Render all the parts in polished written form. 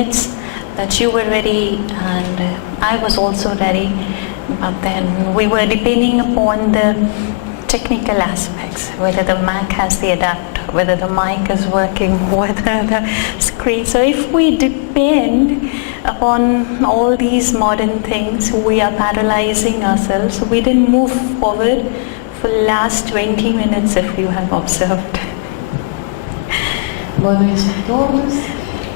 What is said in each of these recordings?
minutes that you were ready and I was also ready, but then we were depending upon the technical aspects, whether the Mac has the adapter, whether the mic is working, whether the screen. So if we depend upon all these modern things, we are paralyzing ourselves. We didn't move forward for the last 20 minutes, if you have observed. Boa noite a todos.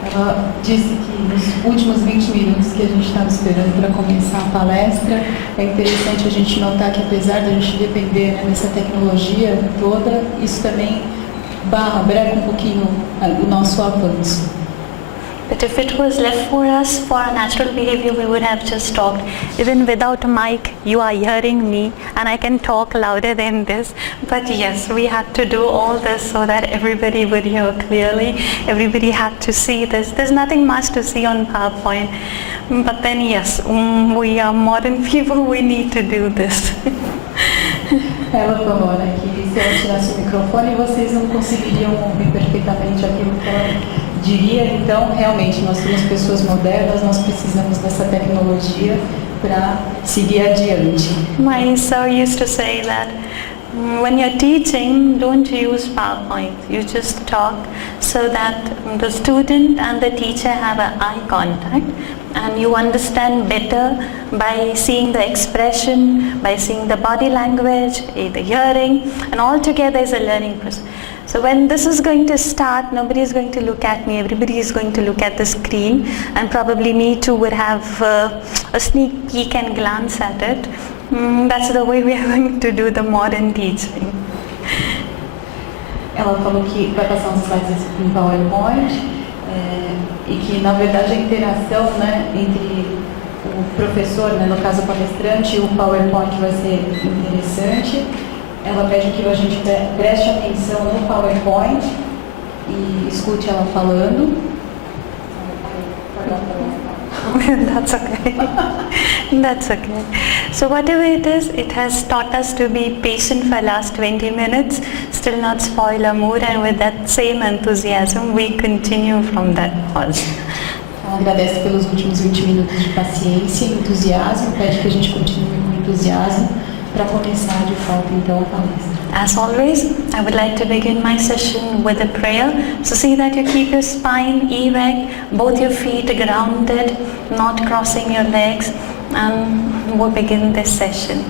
Ela disse que nos últimos 20 minutos que a gente estava esperando para começar a palestra, é interessante a gente notar que apesar da gente depender dessa tecnologia toda, isso também breca um pouquinho o nosso avanço. But if it was left for us for our natural behavior, we would have just talked. Even without a mic, you are hearing me and I can talk louder than this. But yes, we had to do all this so that everybody would hear clearly. Everybody had to see this. There's nothing much to see on PowerPoint. But then yes, we are modern people, we need to do this. Ela falou, né, que se ela tirasse o microfone, vocês não conseguiriam ouvir perfeitamente aquilo que ela diria. Então, realmente, nós somos pessoas modernas, nós precisamos dessa tecnologia para seguir adiante. My sir used to say that when you're teaching, don't use PowerPoint. You just talk so that the student and the teacher have an eye contact and you understand better by seeing the expression, by seeing the body language, the hearing, and all together is a learning process. So when this is going to start, nobody is going to look at me, everybody is going to look at the screen, and probably me too would have a sneak peek and glance at it. That's the way we are going to do the modern teaching. Ela falou que vai passar uns slides em PowerPoint e que na verdade a interação, né, entre o professor, né, no caso o palestrante, e o PowerPoint vai ser interessante. Ela pede que a gente preste atenção no PowerPoint e escute ela falando. That's okay. That's okay. So whatever it is, it has taught us to be patient for last 20 minutes, still not spoil our mood, and with that same enthusiasm, we continue from that pause. Ela agradece pelos últimos 20 minutos de paciência e entusiasmo, pede que a gente continue com entusiasmo para começar de fato então a palestra. As always, I would like to begin my session with a prayer. So see that you keep your spine erect, both your feet grounded, not crossing your legs, and we'll begin this session.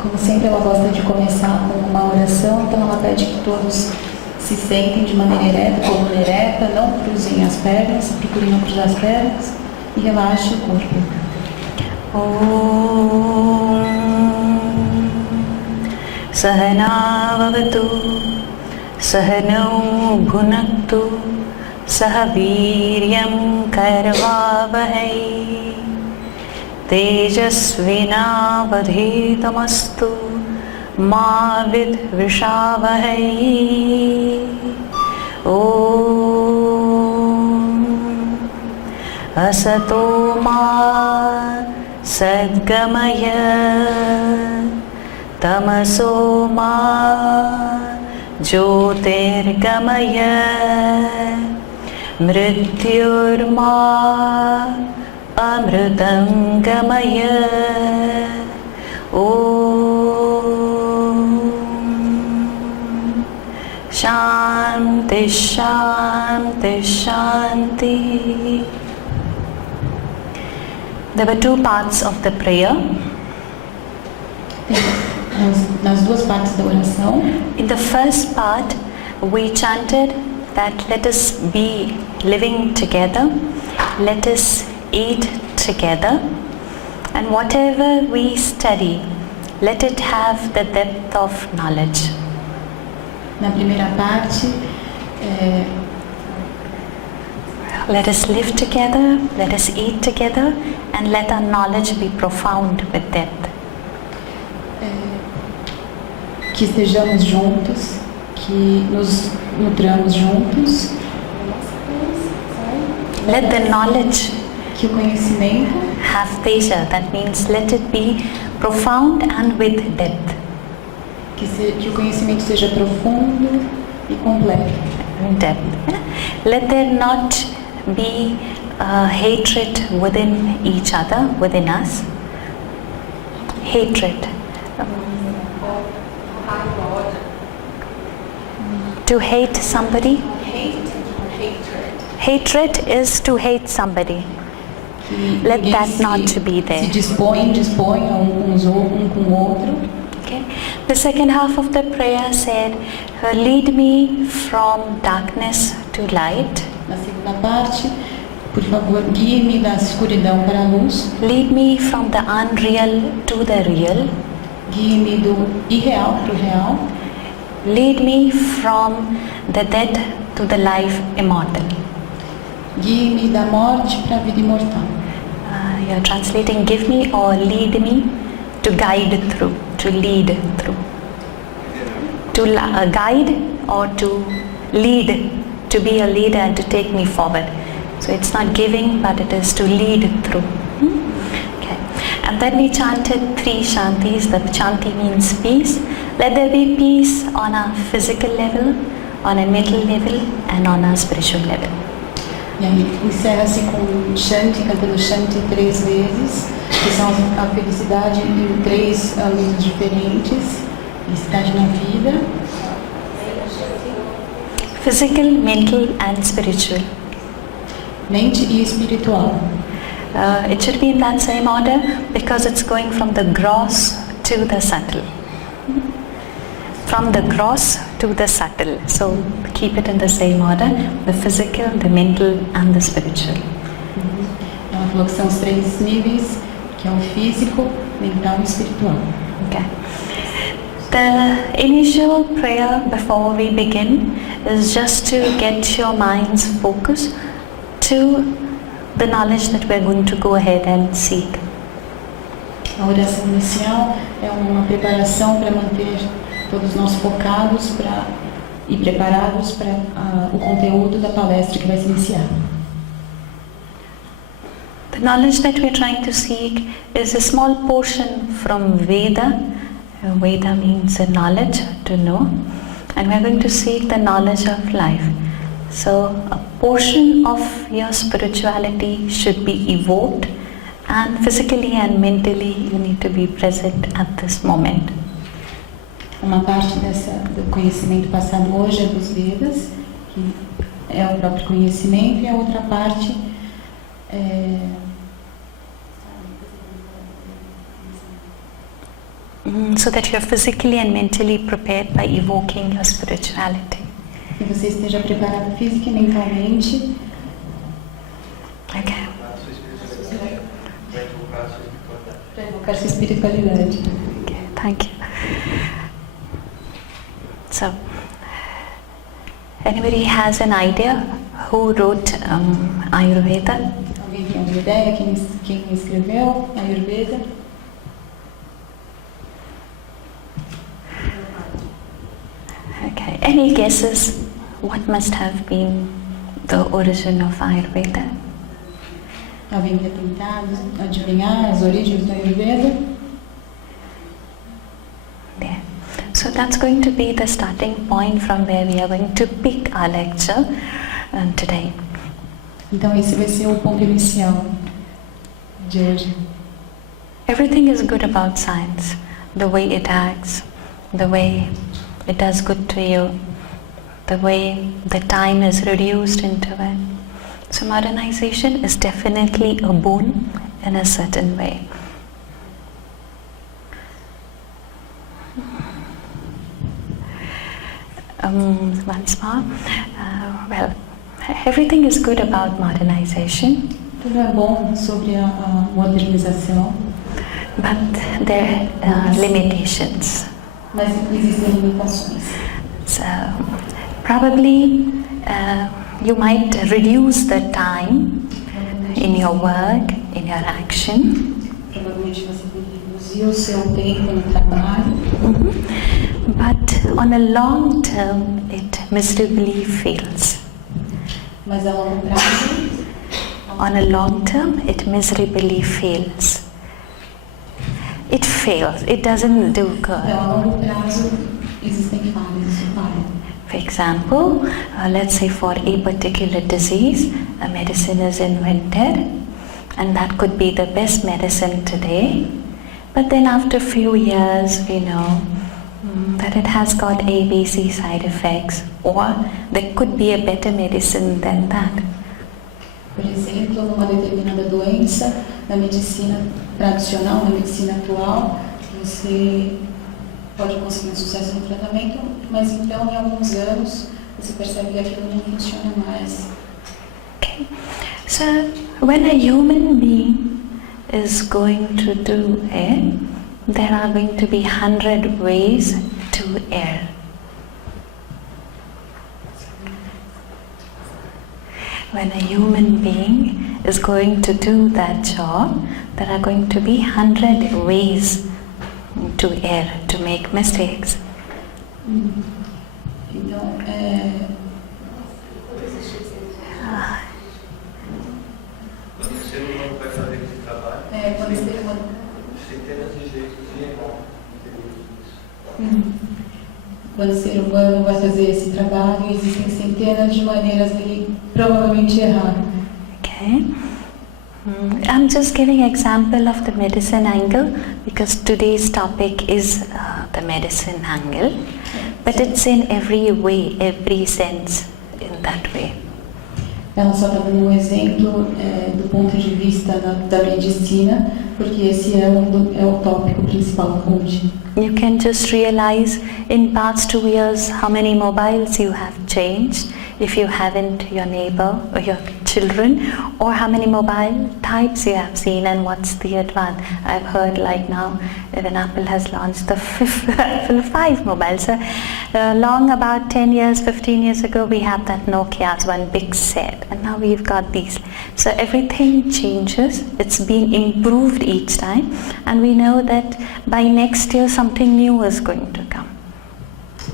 Como sempre, ela gosta de começar com uma oração, então ela pede que todos se sentem de maneira ereta, coluna ereta, não cruzem as pernas, procurem não cruzar as pernas e relaxe o corpo. Sahana vavatu, sahano bhunaktu, sahaviryam karvavahai, tejasvinavadhitamastu, ma vidvishavahai. Om asato ma sadgamaya, tamaso ma jyotirgamaya, mrityur ma amritam gamaya. Om Shanti Shanti Shanti. There were two parts of the prayer. Nas duas partes da oração. In the first part, we chanted that let us be living together, let us eat together, and whatever we study, let it have the depth of knowledge. Na primeira parte, let us live together, let us eat together, and let our knowledge be profound with depth. Que estejamos juntos, que nos nutramos juntos. Let the knowledge que o conhecimento have teja, that means let it be profound and with depth. Que o conhecimento seja profundo e completo. Depth. Let there not be hatred within each other, within us. Hatred. To hate somebody. Hatred is to hate somebody. Let that not to be there. Se dispõe um com o outro. Okay. The second half of the prayer said, lead me from darkness to light. Na segunda parte, por favor, guie-me da escuridão para a luz. Lead me from the unreal to the real. Guie-me do irreal para o real. Lead me from the dead to the life immortal. Guie-me da morte para a vida imortal. You're translating give me or lead me, to guide through, to lead through. To guide or to lead, to be a leader and to take me forward. So it's not giving, but it is to lead through. Okay. And then we chanted 3 Shantis. The Shanti means peace. Let there be peace on a physical level, on a mental level, and on a spiritual level. E aí encerra-se com Shanti, cantando Shanti 3 vezes, que são a felicidade em 3 âmbitos diferentes, felicidade na vida. Physical, mental, and spiritual. Mente e espiritual. It should be in that same order because it's going from the gross to the subtle. From the gross to the subtle. So keep it in the same order, the physical, the mental and the spiritual. Ela falou que são os 3 níveis, que é o físico, mental e espiritual. Okay. The initial prayer before we begin is just to get your mind's focus to the knowledge that we're going to go ahead and seek. A oração inicial é uma preparação para manter todos nós focados e preparados para o conteúdo da palestra que vai se iniciar. The knowledge that we're trying to seek is a small portion from Veda. Veda means a knowledge, to know. And we're going to seek the knowledge of life. So a portion of your spirituality should be evoked, and physically and mentally you need to be present at this moment. Uma parte do conhecimento passado hoje é dos Vedas, que é o próprio conhecimento, e a outra parte so that you're physically and mentally prepared by evoking your spirituality. Que você esteja preparado física e mentalmente. Okay. Para evocar sua espiritualidade. Okay, thank you. So, anybody has an idea who wrote Ayurveda? Alguém tem alguma ideia quem escreveu Ayurveda? Okay. Any guesses? What must have been the origin of Ayurveda? Alguém quer tentar adivinhar as origens do Ayurveda? Yeah. So that's going to be the starting point from where we are going to pick our lecture today. Então esse vai ser o ponto inicial de hoje. Everything is good about science. The way it acts, the way it does good to you, the way the time is reduced into it. So modernization is definitely a boon in a certain way. Once more, well, everything is good about modernization. Tudo é bom sobre a modernização. But there are limitations. Mas existem limitações. So probably you might reduce the time in your work, in your action. Provavelmente você pode reduzir o seu tempo no trabalho. But on a long term, it miserably fails. Mas a longo prazo, On a long term, it miserably fails. It fails. It doesn't do good. a longo prazo existem falhas, isso falha. example, let's say for a particular disease, a medicine is invented, and that could be the best medicine today. But then after a few years, we know that it has got A, B, C side effects, or there could be a better medicine than that. Por exemplo, numa determinada doença, na medicina tradicional, na medicina atual, você pode conseguir um sucesso no tratamento, mas então em alguns anos você percebe que aquilo não funciona mais. Okay. So when a human being is going to do it, there are going to be 100 ways to err. When a human being is going to do that job, there are going to be 100 ways to err, to make mistakes. Então, Quando o ser humano vai fazer esse trabalho, quando o ser humano... centenas de jeitos de errar. Quando o ser humano vai fazer esse trabalho, existem centenas de maneiras dele provavelmente errar. Okay. I'm just giving example of the medicine angle because today's topic is the medicine angle, but it's in every way, every sense in that way. Ela só está dando um exemplo do ponto de vista da medicina, porque esse é o tópico principal hoje. You can just realize in past 2 years how many mobiles you have changed if you haven't, your neighbor or your children, or how many mobile types you have seen and what's the advance. I've heard like now even Apple has launched the 5 mobiles. So, long about 10 years, 15 years ago we had that Nokia's one big set, and now we've got these. So everything changes, it's being improved each time, and we know that by next year something new is going to come.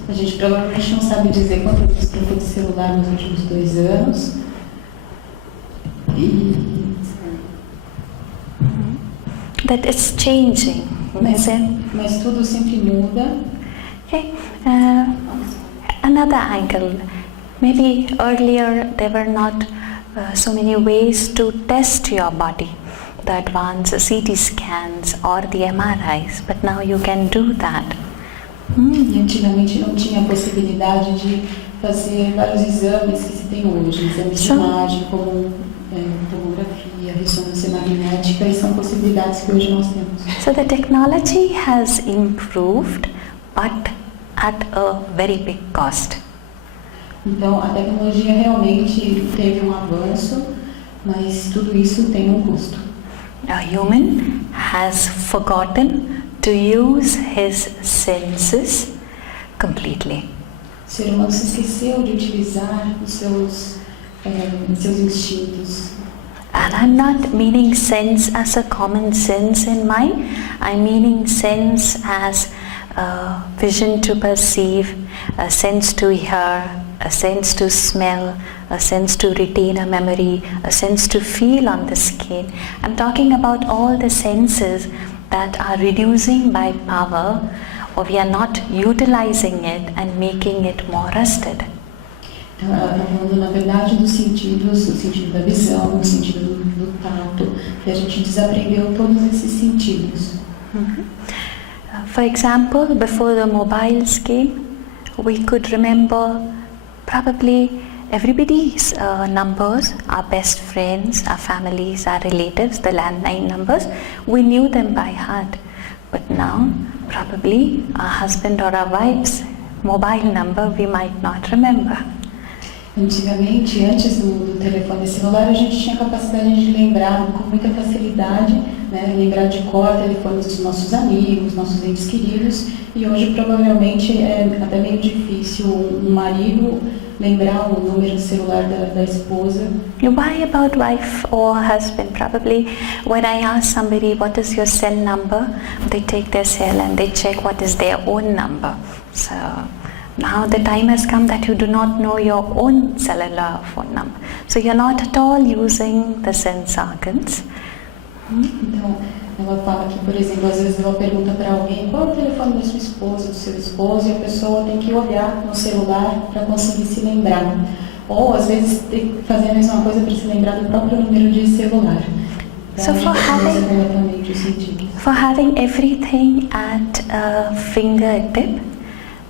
A gente provavelmente não sabe dizer quanto você trocou de celular nos últimos 2 anos. That it's changing, mas tudo sempre muda. Okay. Another angle. Maybe earlier there were not so many ways to test your body, the advanced CT scans or the MRIs, but now you can do that. E antigamente não tinha a possibilidade de fazer vários exames que se tem hoje, exames de imagem como tomografia, ressonância magnética, e são possibilidades que hoje nós temos. So the technology has improved, but at a very big cost. Então a tecnologia realmente teve um avanço, mas tudo isso tem um custo. A human has forgotten to use his senses completely. O ser humano se esqueceu de utilizar os seus instintos. And I'm not meaning sense as a common sense in mind. I'm meaning sense as a vision to perceive, a sense to hear, a sense to smell, a sense to retain a memory, a sense to feel on the skin. I'm talking about all the senses that are reducing by power, or we are not utilizing it and making it more rusted. Ela está falando, na verdade, dos sentidos, o sentido da visão, o sentido do tato, e a gente desaprendeu todos esses sentidos. For example, before the mobiles came, we could remember probably everybody's numbers, our best friends, our families, our relatives, the landline numbers. We knew them by heart. But now, probably our husband or our wife's mobile number we might not remember. Antigamente, antes do telefone celular, a gente tinha a capacidade de lembrar com muita facilidade, né, lembrar de cor telefones dos nossos amigos, nossos entes queridos, e hoje provavelmente é até meio difícil um marido lembrar o número de celular da esposa. Why about wife or husband? Probably when I ask somebody what is your cell number, they take their cell and they check what is their own number. So now the time has come that you do not know your own cellular phone number. So you're not at all using the sense organs. Então, ela fala que, por exemplo, às vezes ela pergunta para alguém qual é o telefone da sua esposa, do seu esposo, e a pessoa tem que olhar no celular para conseguir se lembrar. Ou, às vezes, tem que fazer a mesma coisa para se lembrar do próprio número de celular. So for having everything at a fingertip,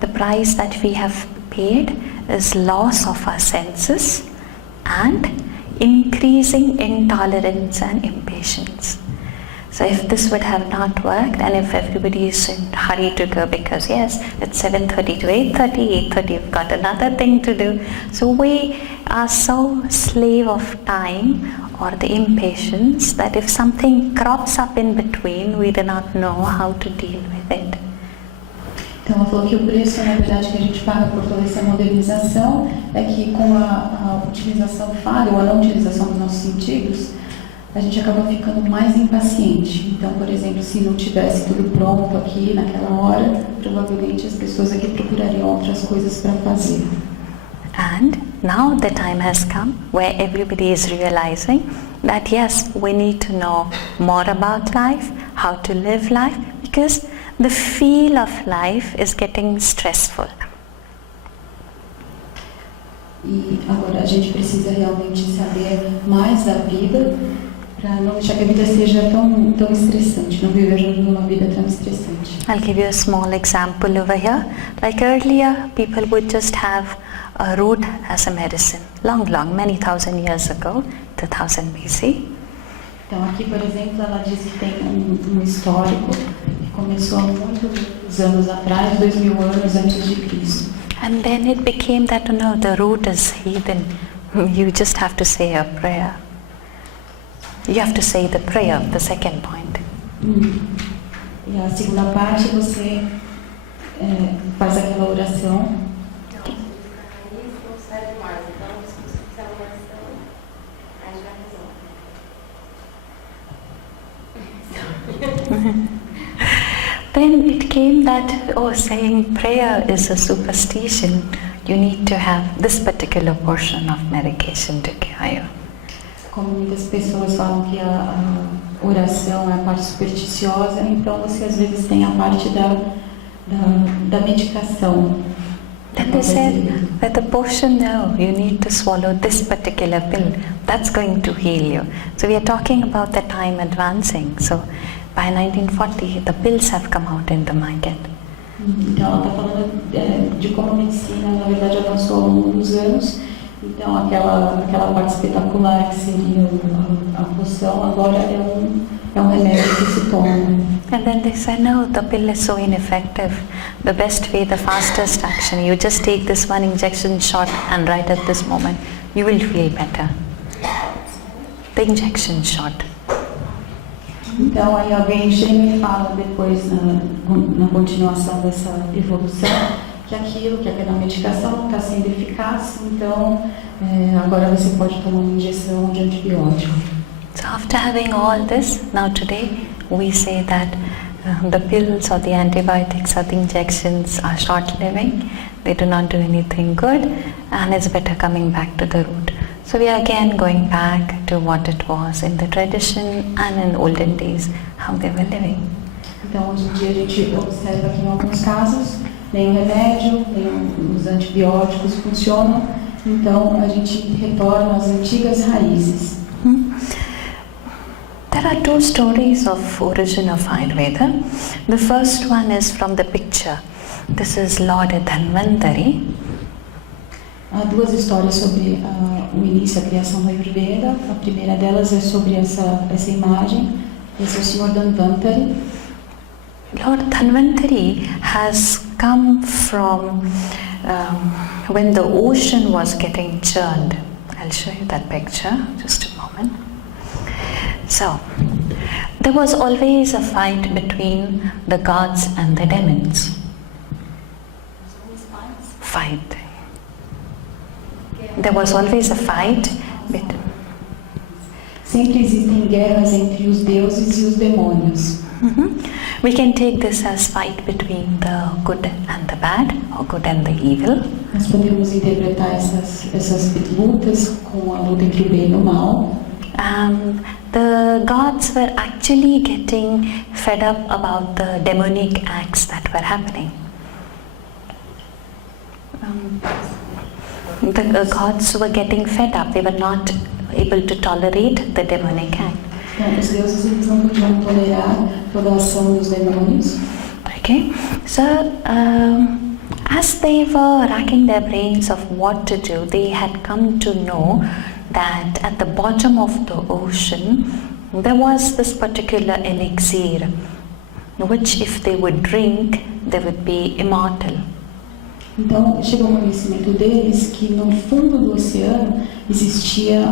the price that we have paid is loss of our senses and increasing intolerance and impatience. So if this would have not worked, and if everybody is in a hurry to go because yes, it's 7:30 to 8:30, we've got another thing to do. So we are so slave of time or the impatience that if something crops up in between, we do not know how to deal with it. Então ela falou que o preço, na verdade, que a gente paga por toda essa modernização é que com a utilização falha ou a não utilização dos nossos sentidos, a gente acaba ficando mais impaciente. Então, por exemplo, se não tivesse tudo pronto aqui naquela hora, provavelmente as pessoas aqui procurariam outras coisas para fazer. And now the time has come where everybody is realizing that yes, we need to know more about life, how to live life, because the feel of life is getting stressful. E agora a gente precisa realmente saber mais da vida para não deixar que a vida seja tão estressante, não viver numa vida tão estressante. I'll give you a small example over here. Like earlier, people would just have a root as a medicine, many thousand years ago, 2000 BC. Então aqui, por exemplo, ela diz que tem um histórico que começou há muitos anos atrás, 2000 anos antes de Cristo. And then it became that, no, the root is hidden. You just have to say a prayer. You have to say the prayer, the second point. E a segunda parte, você faz aquela oração. Then it came that, saying prayer is a superstition. You need to have this particular portion of medication to cure you. Como muitas pessoas falam que a oração é a parte supersticiosa, então você às vezes tem a parte da medicação. Then they said that the portion, no, you need to swallow this particular pill. That's going to heal you. So we are talking about the time advancing. So by 1940, the pills have come out in the market. Então ela está falando de como a medicina, na verdade, avançou ao longo dos anos. Então aquela parte espetacular que seria a poção, agora é um remédio que se toma. And then they said, no, the pill is so ineffective. The best way, the fastest action, you just take this one injection shot and right at this moment, you will feel better. The injection shot. Então aí alguém chega e fala depois, na continuação dessa evolução, que aquela medicação não está sendo eficaz, então agora você pode tomar uma injeção de antibiótico. So after having all this, now today we say that the pills or the antibiotics or the injections are short-living, they do not do anything good, and it's better coming back to the root. So we are again going back to what it was in the tradition and in olden days, how they were living. Então hoje em dia a gente observa que em alguns casos nem o remédio, nem os antibióticos funcionam, então a gente retorna às antigas raízes. There are two stories of origin of Ayurveda. The first one is from the picture. This is Lord Dhanvantari. Há duas histórias sobre o início, a criação da Ayurveda. A primeira delas é sobre essa imagem. Esse é o Sr. Dhanvantari. Lord Dhanvantari has come from when the ocean was getting churned. I'll show you that picture, just a moment. So, there was always a fight between the gods and the demons. Fight. There was always a fight between. Sempre existem guerras entre os deuses e os demônios. We can take this as fight between the good and the bad, or good and the evil. Nós podemos interpretar essas lutas com a luta entre o bem e o mal. the gods were actually getting fed up about the demonic acts that were happening. The gods were getting fed up. They were not able to tolerate the demonic act. Então, os deuses eles não podiam tolerar toda a ação dos demônios. Okay, so as they were racking their brains of what to do, they had come to know that at the bottom of the ocean there was this particular elixir, which if they would drink, they would be immortal. Então, chegou ao conhecimento deles que no fundo do oceano existia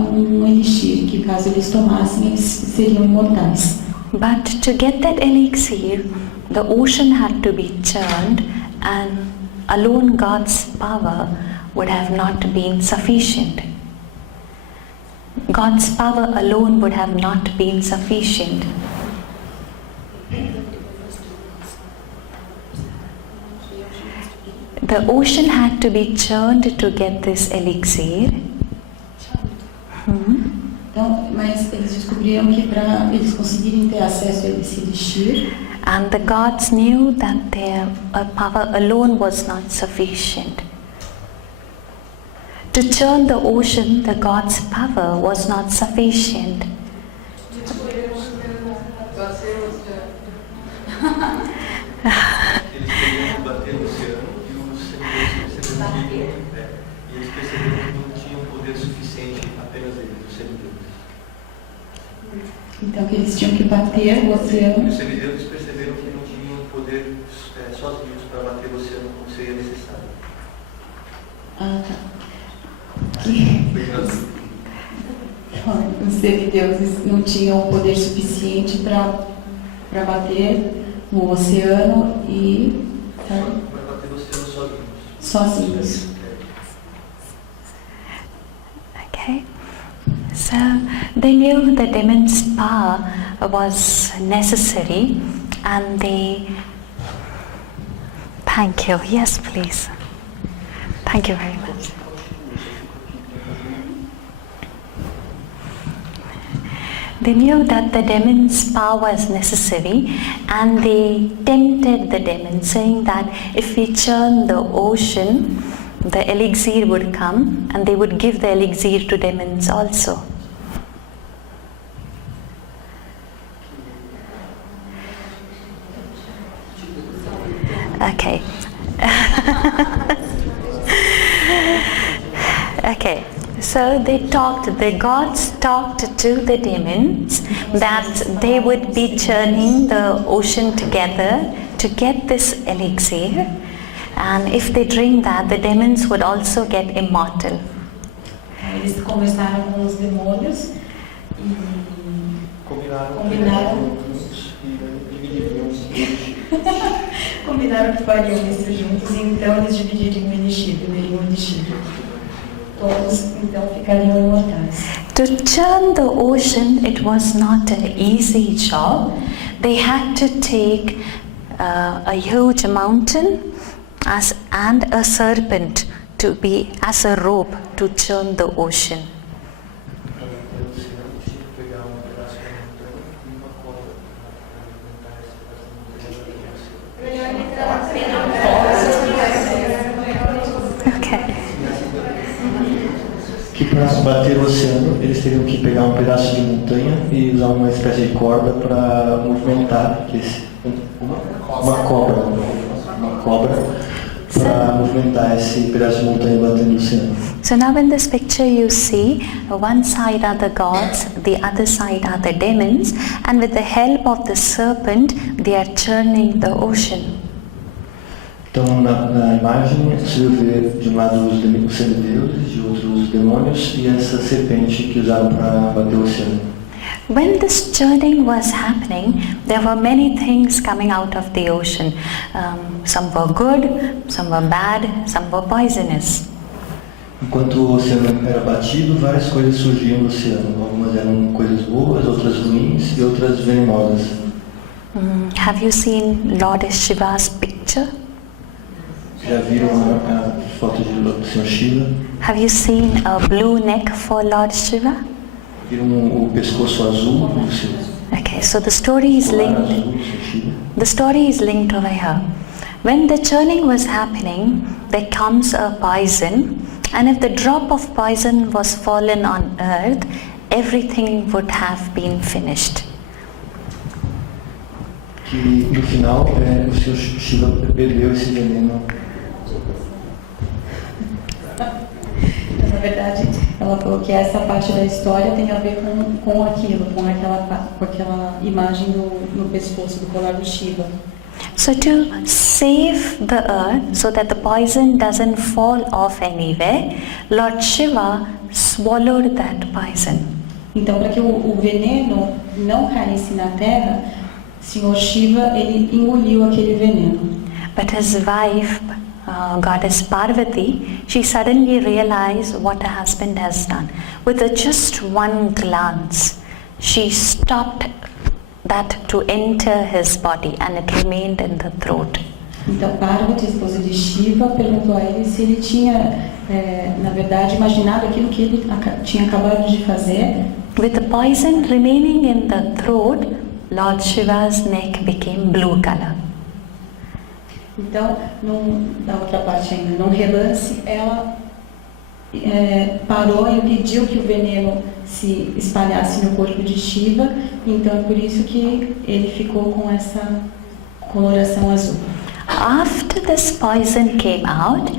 elixir, que caso eles tomassem, eles seriam imortais. But to get that elixir, the ocean had to be churned, and alone God's power would have not been sufficient. God's power alone would have not been sufficient. The ocean had to be churned to get this elixir. Então, mas eles descobriram que para eles conseguirem ter acesso a esse elixir, And the gods knew that their power alone was not sufficient. To churn the ocean, the gods' power was not sufficient. então que eles tinham que bater o oceano. Os semideuses perceberam que não tinham poder sozinhos para bater o oceano como seria necessário. Ah, tá. Os semideuses não tinham poder suficiente para bater no oceano e para bater o oceano sozinhos. Okay, so they knew the demon's power was necessary, and they. Thank you. Yes, please. Thank you very much. They knew that the demon's power was necessary, and they tempted the demon, saying that if we churn the ocean, the elixir would come, and they would give the elixir to demons also. Okay. Okay. So the gods talked to the demons that they would be churning the ocean together to get this elixir, and if they drink that, the demons would also get immortal. Eles conversaram com os demônios e combinaram que fariam isso juntos, e então eles dividiriam o elixir, beberiam o elixir. Todos então ficariam imortais. To churn the ocean, it was not an easy job. They had to take a huge mountain and a serpent to be as a rope to churn the ocean. Que para bater o oceano eles teriam que pegar um pedaço de montanha e usar uma espécie de corda para movimentar uma cobra para movimentar esse pedaço de montanha batendo no oceano. So now in this picture you see one side are the gods, the other side are the demons, and with the help of the serpent they are churning the ocean. Então na imagem se vê de um lado os semideuses, de outro os demônios e essa serpente que usaram para bater o oceano. When this churning was happening, there were many things coming out of the ocean. Some were good, some were bad, some were poisonous. Enquanto o oceano era batido, várias coisas surgiam do oceano. Algumas eram coisas boas, outras ruins e outras venenosas. Have you seen Lord Shiva's picture? Já viram a foto do Sr. Shiva? Have you seen a blue neck for Lord Shiva? Viram o pescoço azul do seu Okay, so the story is colar linked. azul do seu Shiva. The story is linked over here. When the churning was happening, there comes a poison, and if the drop of poison was fallen on earth, everything would have been finished. Que no final o seu Shiva bebeu esse veneno. Na verdade, ela falou que essa parte da história tem a ver com aquilo, com aquela imagem no pescoço do colar do Shiva. So to save the earth so that the poison doesn't fall off anywhere, Lord Shiva swallowed that poison. Então, para que o veneno não caísse na terra, Senhor Shiva, ele engoliu aquele veneno. But his wife, goddess Parvati, she suddenly realized what her husband has done. With just one glance, she stopped that to enter his body, and it remained in the throat. Então, Parvati, esposa de Shiva, perguntou a ele se ele tinha, na verdade, imaginado aquilo que ele tinha acabado de fazer. With the poison remaining in the throat, Lord Shiva's neck became blue color. Então, na outra parte ainda, num relance, ela parou e impediu que o veneno se espalhasse no corpo de Shiva. Então, é por isso que ele ficou com essa coloração azul. After this poison came out,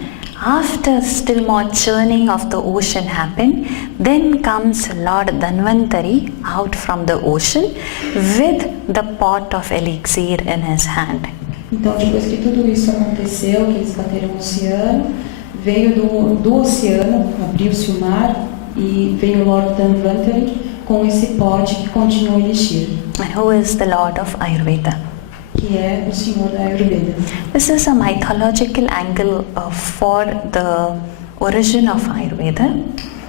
after still more churning of the ocean happened, then comes Lord Dhanvantari out from the ocean with the pot of elixir in his hand. Então, depois que tudo isso aconteceu, que eles bateram o oceano, veio do oceano, abriu-se o mar e veio o Lord Dhanvantari com esse pote que continha o elixir. And who is the Lord of Ayurveda? Que é o Senhor da Ayurveda. This is a mythological angle for the origin of Ayurveda.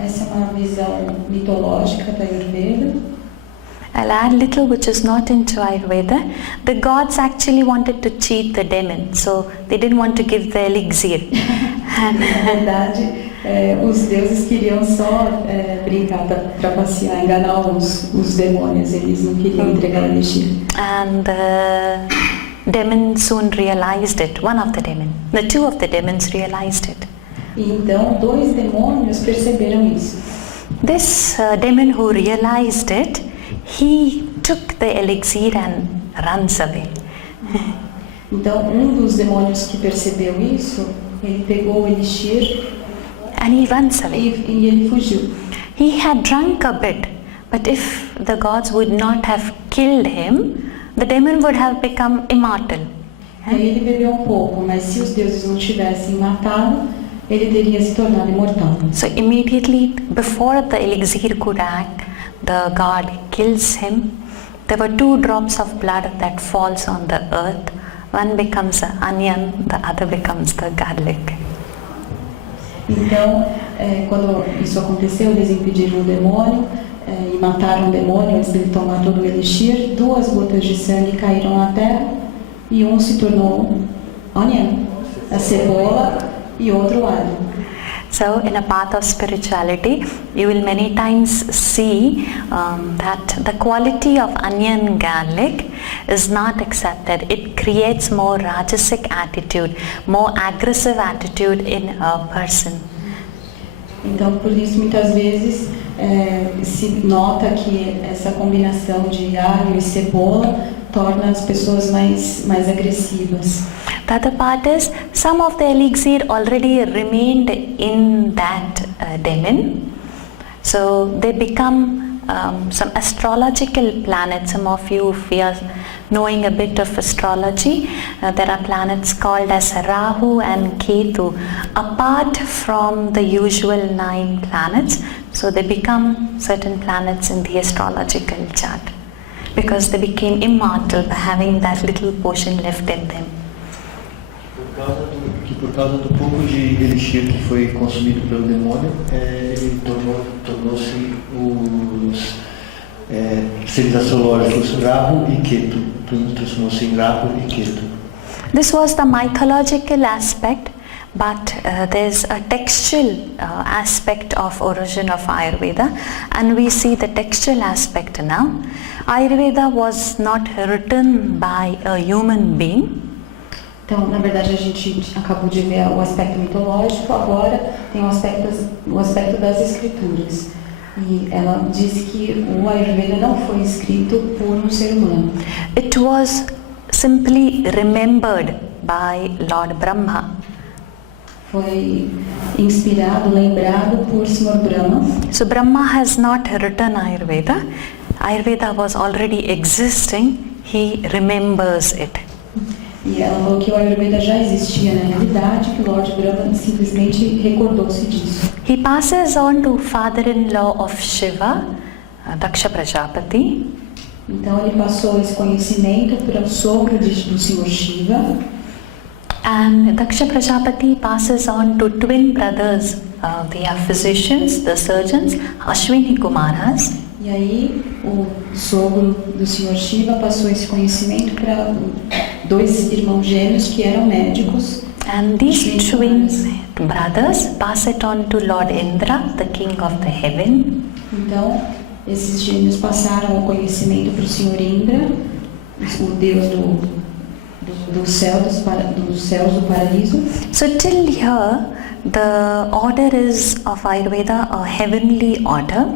Essa é uma visão mitológica da Ayurveda. I'll add little which is not into Ayurveda. The gods actually wanted to cheat the demon, so they didn't want to give the elixir. Na verdade, os deuses queriam só brincar, trapacear, enganar os demônios. Eles não queriam entregar o elixir. And the demon soon realized it. Two of the demons realized it. E então, 2 demônios perceberam isso. This demon who realized it, he took the elixir and runs away. Então, dos demônios que percebeu isso, ele pegou o elixir And he runs away. e ele fugiu. He had drunk a bit, but if the gods would not have killed him, the demon would have become immortal. Aí ele bebeu um pouco, mas se os deuses não tivessem matado, ele teria se tornado imortal. So immediately before the elixir could act, the god kills him. There were 2 drops of blood that falls on the earth. One becomes the onion, the other becomes the garlic. Então, quando isso aconteceu, eles impediram o demônio e mataram o demônio antes dele tomar todo o elixir. 2 gotas de sangue caíram na terra e um se tornou onion, a cebola, e outro alho. So in a path of spirituality, you will many times see that the quality of onion garlic is not accepted. It creates more rajasic attitude, more aggressive attitude in a person. Então, por isso, muitas vezes se nota que essa combinação de alho e cebola torna as pessoas mais agressivas. The other part is, some of the elixir already remained in that demon. So they become some astrological planets. Some of you, if you are knowing a bit of astrology, there are planets called as Rahu and Ketu, apart from the usual 9 planets. So they become certain planets in the astrological chart, because they became immortal by having that little portion left in them. Por causa do pouco de elixir que foi consumido pelo demônio, ele tornou-se os seres astrológicos Rahu e Ketu, transformou-se em Rahu e Ketu. This was the mythological aspect, But there's a textual aspect of origin of Ayurveda, and we see the textual aspect now. Ayurveda was not written by a human being. Então, na verdade, a gente acabou de ver o aspecto mitológico, agora tem o aspecto das escrituras. E ela diz que o Ayurveda não foi escrito por um ser humano. It was simply remembered by Lord Brahma. Foi inspirado, lembrado por Sr. Brahma. So Brahma has not written Ayurveda. Ayurveda was already existing. He remembers it. E ela falou que o Ayurveda já existia na realidade, que Lord Brahma simplesmente recordou-se disso. He passes on to father-in-law of Shiva, Daksha Prajapati. Então ele passou esse conhecimento para o sogro do Sr. Shiva. And Daksha Prajapati passes on to twin brothers. They are physicians, the surgeons, Ashwini Kumaras. E aí o sogro do Sr. Shiva passou esse conhecimento para dois irmãos gêmeos que eram médicos. And these twin brothers pass it on to Lord Indra, the king of the heaven. Então esses gêmeos passaram o conhecimento para o Sr. Indra, o deus do céu, dos céus do paraíso. So till here, the order is of Ayurveda a heavenly order.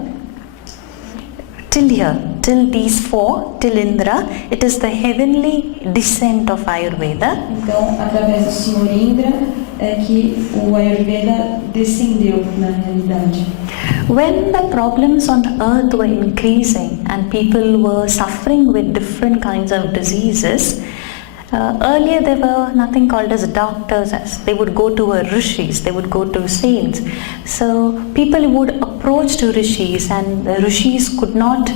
Till here, till these four, till Indra, it is the heavenly descent of Ayurveda. Então, através do Sr. Indra, é que o Ayurveda descendeu na realidade. When the problems on earth were increasing and people were suffering with different kinds of diseases, earlier there were nothing called as doctors, as they would go to rishis, they would go to saints. So people would approach to rishis, and the rishis could not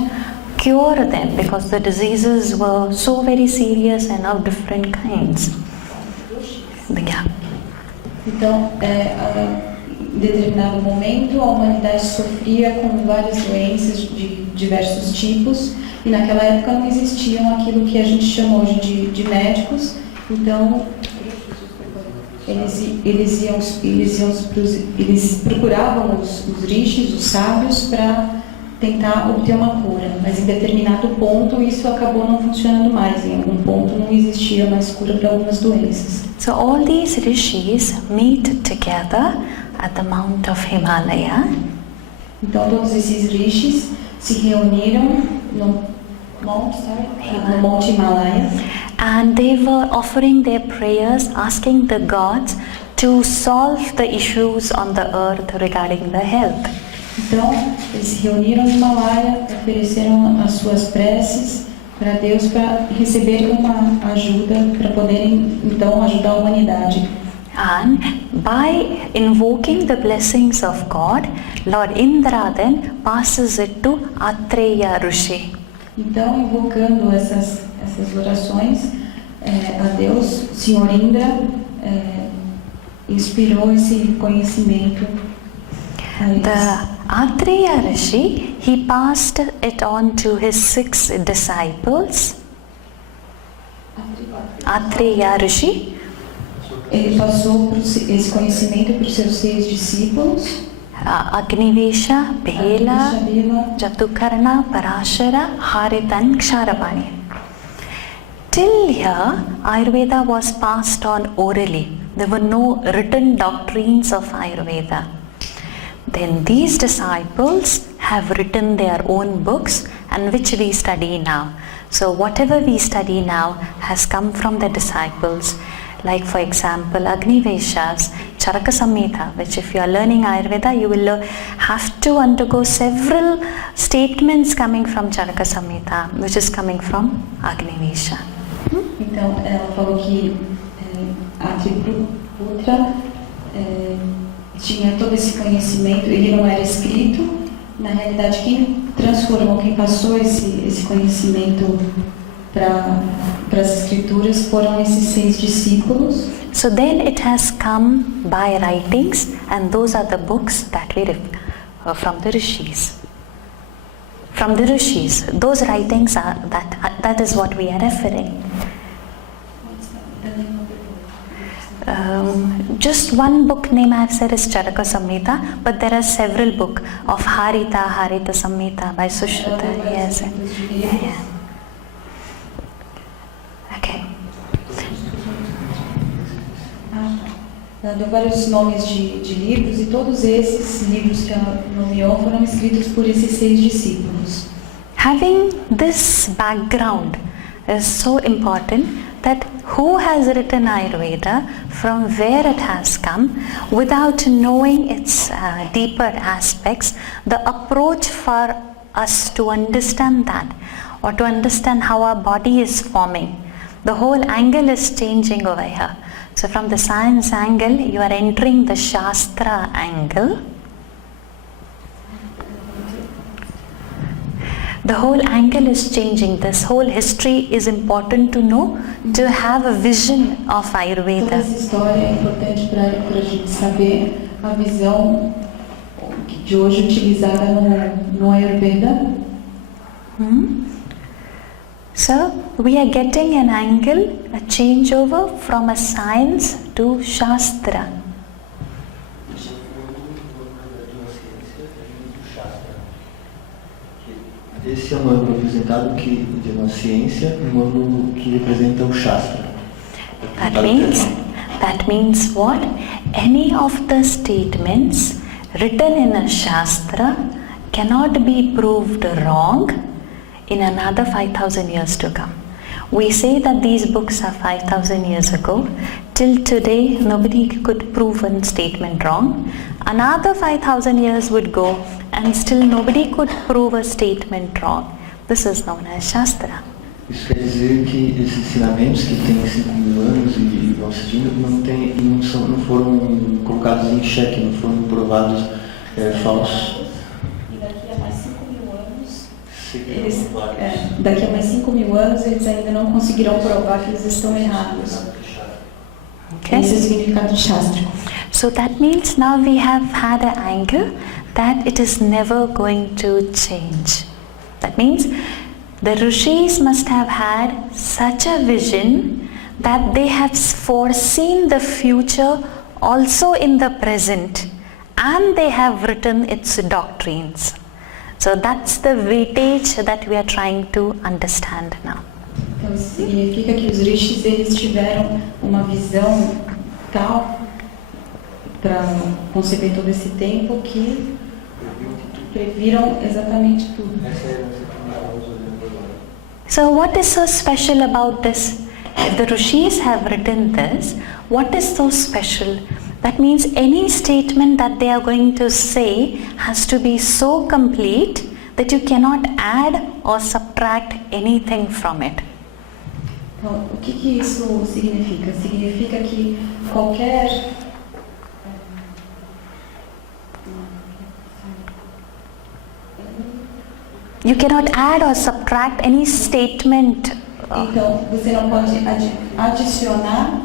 cure them because the diseases were so very serious and of different kinds. Yeah. Então, em determinado momento, a humanidade sofria com várias doenças de diversos tipos. E naquela época não existiam aquilo que a gente chamou hoje de médicos. Então eles procuravam os rishis, os sábios, para tentar obter uma cura. Mas em determinado ponto isso acabou não funcionando mais. Em algum ponto não existia mais cura para algumas doenças. So all these rishis meet together at the Mount of Himalaya. Então todos esses rishis se reuniram no Monte Himalaya. And they were offering their prayers, asking the gods to solve the issues on the earth regarding the health. Então, eles se reuniram no Himalaia, ofereceram as suas preces para Deus para receberem uma ajuda, para poderem então ajudar a humanidade. And by invoking the blessings of God, Lord Indra then passes it to Atreya Rishi. Então, invocando essas orações a Deus, o Sr. Indra inspirou esse conhecimento a eles. The Atreya Rishi, he passed it on to his 6 disciples. Atreya Rishi. Ele passou esse conhecimento para os seus 6 discípulos. Agnivesha, Pela, Jatukarna, Parashara, Haritan, Ksharapani. Till here, Ayurveda was passed on orally. There were no written doctrines of Ayurveda. Then these disciples have written their own books, and which we study now. So whatever we study now has come from the disciples. Like for example, Agnivesha's Charaka Samhita, which if you are learning Ayurveda, you will have to undergo several statements coming from Charaka Samhita, which is coming from Agnivesha. Então, ela falou que Atriputra tinha todo esse conhecimento, ele não era escrito. Na realidade, quem transformou, quem passou esse conhecimento para as escrituras foram esses 6 discípulos. So then it has come by writings, and those are the books that we from the rishis. From the rishis, those writings are that is what we are referring. just one book name I've said is Charaka Samhita, but there are several books of Harita Samhita by Sushruta. Yes. Yeah. Okay. Ela deu vários nomes de livros e todos esses livros que ela nomeou foram escritos por esses 6 discípulos. Having this background is so important, that who has written Ayurveda, from where it has come, without knowing its deeper aspects, the approach for us to understand that, or to understand how our body is forming, the whole angle is changing over here. So from the science angle, you are entering the Shastra angle. The whole angle is changing. This whole history is important to know, to have a vision of Ayurveda. Toda essa história é importante para a gente saber a visão de hoje utilizada no Ayurveda. So we are getting an angle, a changeover from a science to Shastra. Esse é um ângulo representado que de uma ciência, um ângulo que representa o Shastra. That means what? Any of the statements written in a Shastra cannot be proved wrong in another 5,000 years to come. We say that these books are 5,000 years ago. Till today, nobody could prove one statement wrong. Another 5,000 years would go and still nobody could prove a statement wrong. This is known as Shastra. Isso quer dizer que esses ensinamentos que têm 5.000 anos e vão seguindo não foram colocados em xeque, não foram provados falsos. Daqui a mais 5.000 anos, eles ainda não conseguirão provar que eles estão errados. Okay. Esse é o significado de Shastra. So that means now we have had an angle that it is never going to change. That means the Rishis must have had such a vision that they have foreseen the future also in the present, and they have written its doctrines. So that's the weightage that we are trying to understand now. Então significa que os rishis eles tiveram uma visão tal para conceber todo esse tempo que previram exatamente tudo. So what is so special about this? If the Rishis have written this, what is so special? That means any statement that they are going to say has to be so complete that you cannot add or subtract anything from it. Então, o que isso significa? Significa que qualquer You cannot add or subtract any statement. Então, você não pode adicionar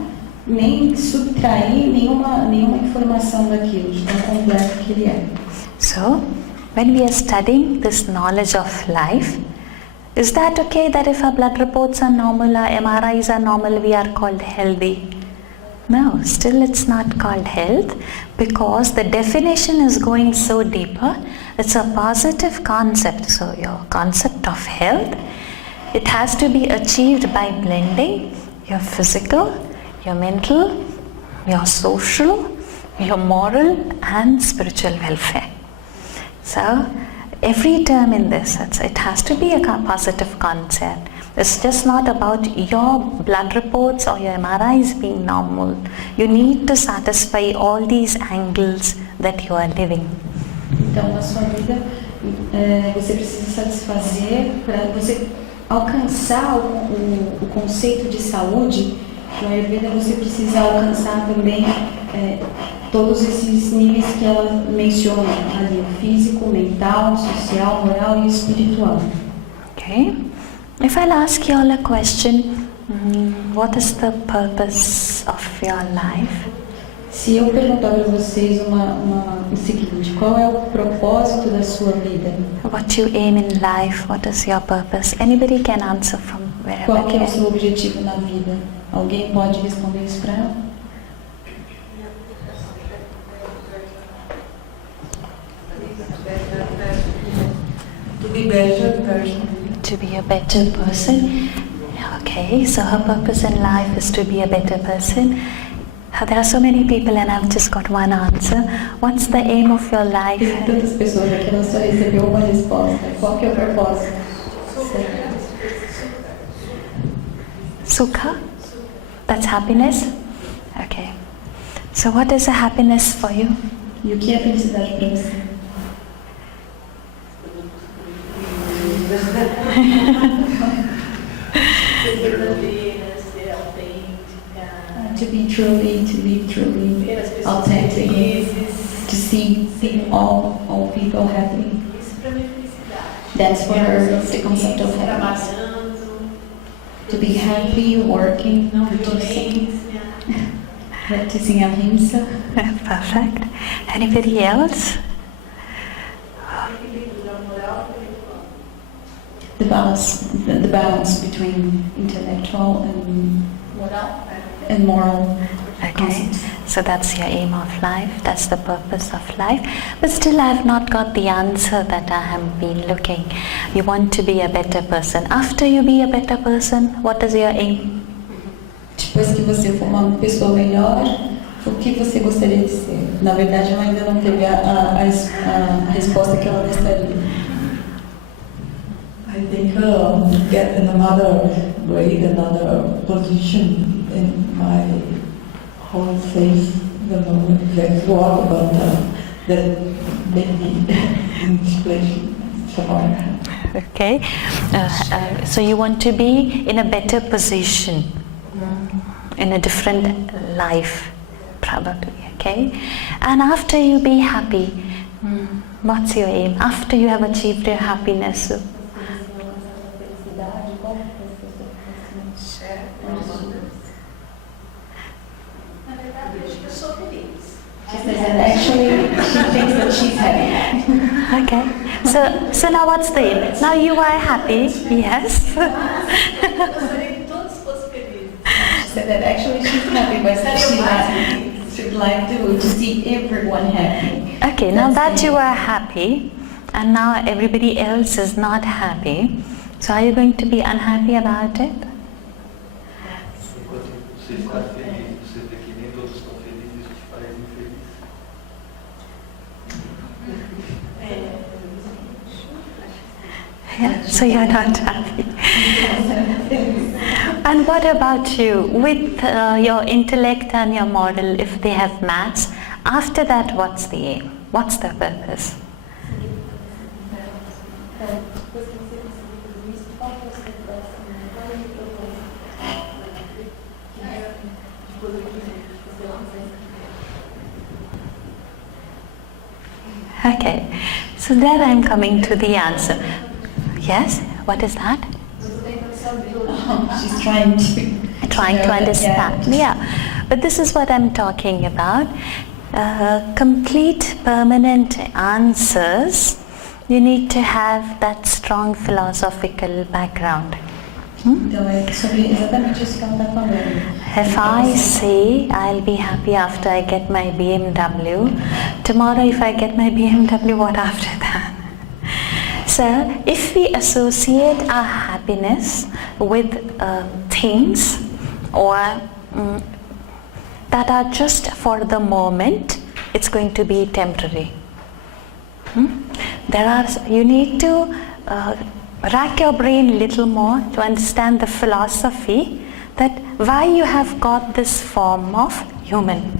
nem subtrair nenhuma informação daquilo, de tão completo que ele é. So, when we are studying this knowledge of life, is that okay that if our blood reports are normal, our MRIs are normal, we are called healthy? No, still it's not called health, because the definition is going so deeper. It's a positive concept. So your concept of health, it has to be achieved by blending your physical, your mental, your social, your moral and spiritual welfare. So every term in this, it has to be a positive concept. It's just not about your blood reports or your MRIs being normal. You need to satisfy all these angles that you are living. Então, na sua vida, você precisa satisfazer para você alcançar o conceito de saúde. No Ayurveda, você precisa alcançar também todos esses níveis que ela menciona ali: o físico, mental, social, moral e espiritual. Okay. If I'll ask you all a question, what is the purpose of your life? Se eu perguntar para vocês o seguinte: qual é o propósito da sua vida? What you aim in life? What is your purpose? Anybody can answer from wherever. Qual que é o seu objetivo na vida? Alguém pode responder isso para ela? be better person. To be a better person. Okay, so her purpose in life is to be a better person. There are so many people and I've just got one answer. What's the aim of your life? Tem tantas pessoas aqui, ela só recebeu uma resposta. Qual que é o propósito? Sukha? That's happiness? Okay. So what is a happiness for you? E o que é felicidade para você? To be truly, to live truly, authentic, to see all people happy. That's for her, the concept of happiness. To be happy, working, practicing ahimsa. Perfect. Anybody else? The balance between intellectual and moral Okay, concepts. so that's your aim of life, that's the purpose of life. But still I have not got the answer that I have been looking. You want to be a better person. After you be a better person, what is your aim? Depois que você for uma pessoa melhor, o que você gostaria de ser? Na verdade, ela ainda não teve a resposta que ela gostaria. I think get another grade, another position in my whole faith, the moment exact word, but that maybe inspiration somewhere. Okay, so you want to be in a better position, in a different life, probably, okay? And after you be happy, what's your aim? After you have achieved your happiness, She says that actually she thinks that she's happy. okay. So now what's the aim? Now you are happy, yes. She said that actually she's happy, but she'd like to see everyone happy. Okay, now that you are happy and now everybody else is not happy, so are you going to be unhappy about it? Enquanto você está feliz, você vê que nem todos estão felizes, isso te faz infeliz. Yeah, so you're not happy. And what about you? With your intellect and your model, if they have matched, after that what's the aim? What's the purpose? Okay, so there I'm coming to the answer. Yes, what is that? She's trying to understand. Yeah, but this is what I'm talking about. Complete permanent answers, you need to have that strong philosophical background. Então é sobre exatamente isso que ela está falando. If I say I'll be happy after I get my BMW, tomorrow if I get my BMW, what after that? So if we associate our happiness with things or that are just for the moment, it's going to be temporary. You need to rack your brain a little more to understand the philosophy that why you have got this form of human.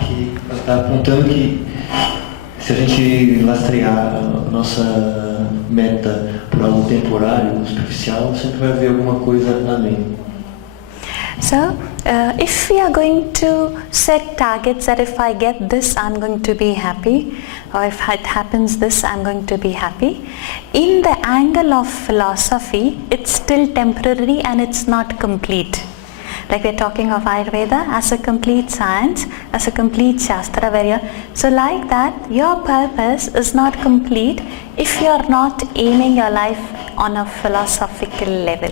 Que está apontando que se a gente lastrear a nossa meta por algo temporário, superficial, sempre vai haver alguma coisa além. So, if we are going to set targets that if I get this, I'm going to be happy, or if it happens this, I'm going to be happy. In the angle of philosophy, it's still temporary and it's not complete. Like we're talking of Ayurveda as a complete science, as a complete Shastra. So like that, your purpose is not complete if you're not aiming your life on a philosophical level.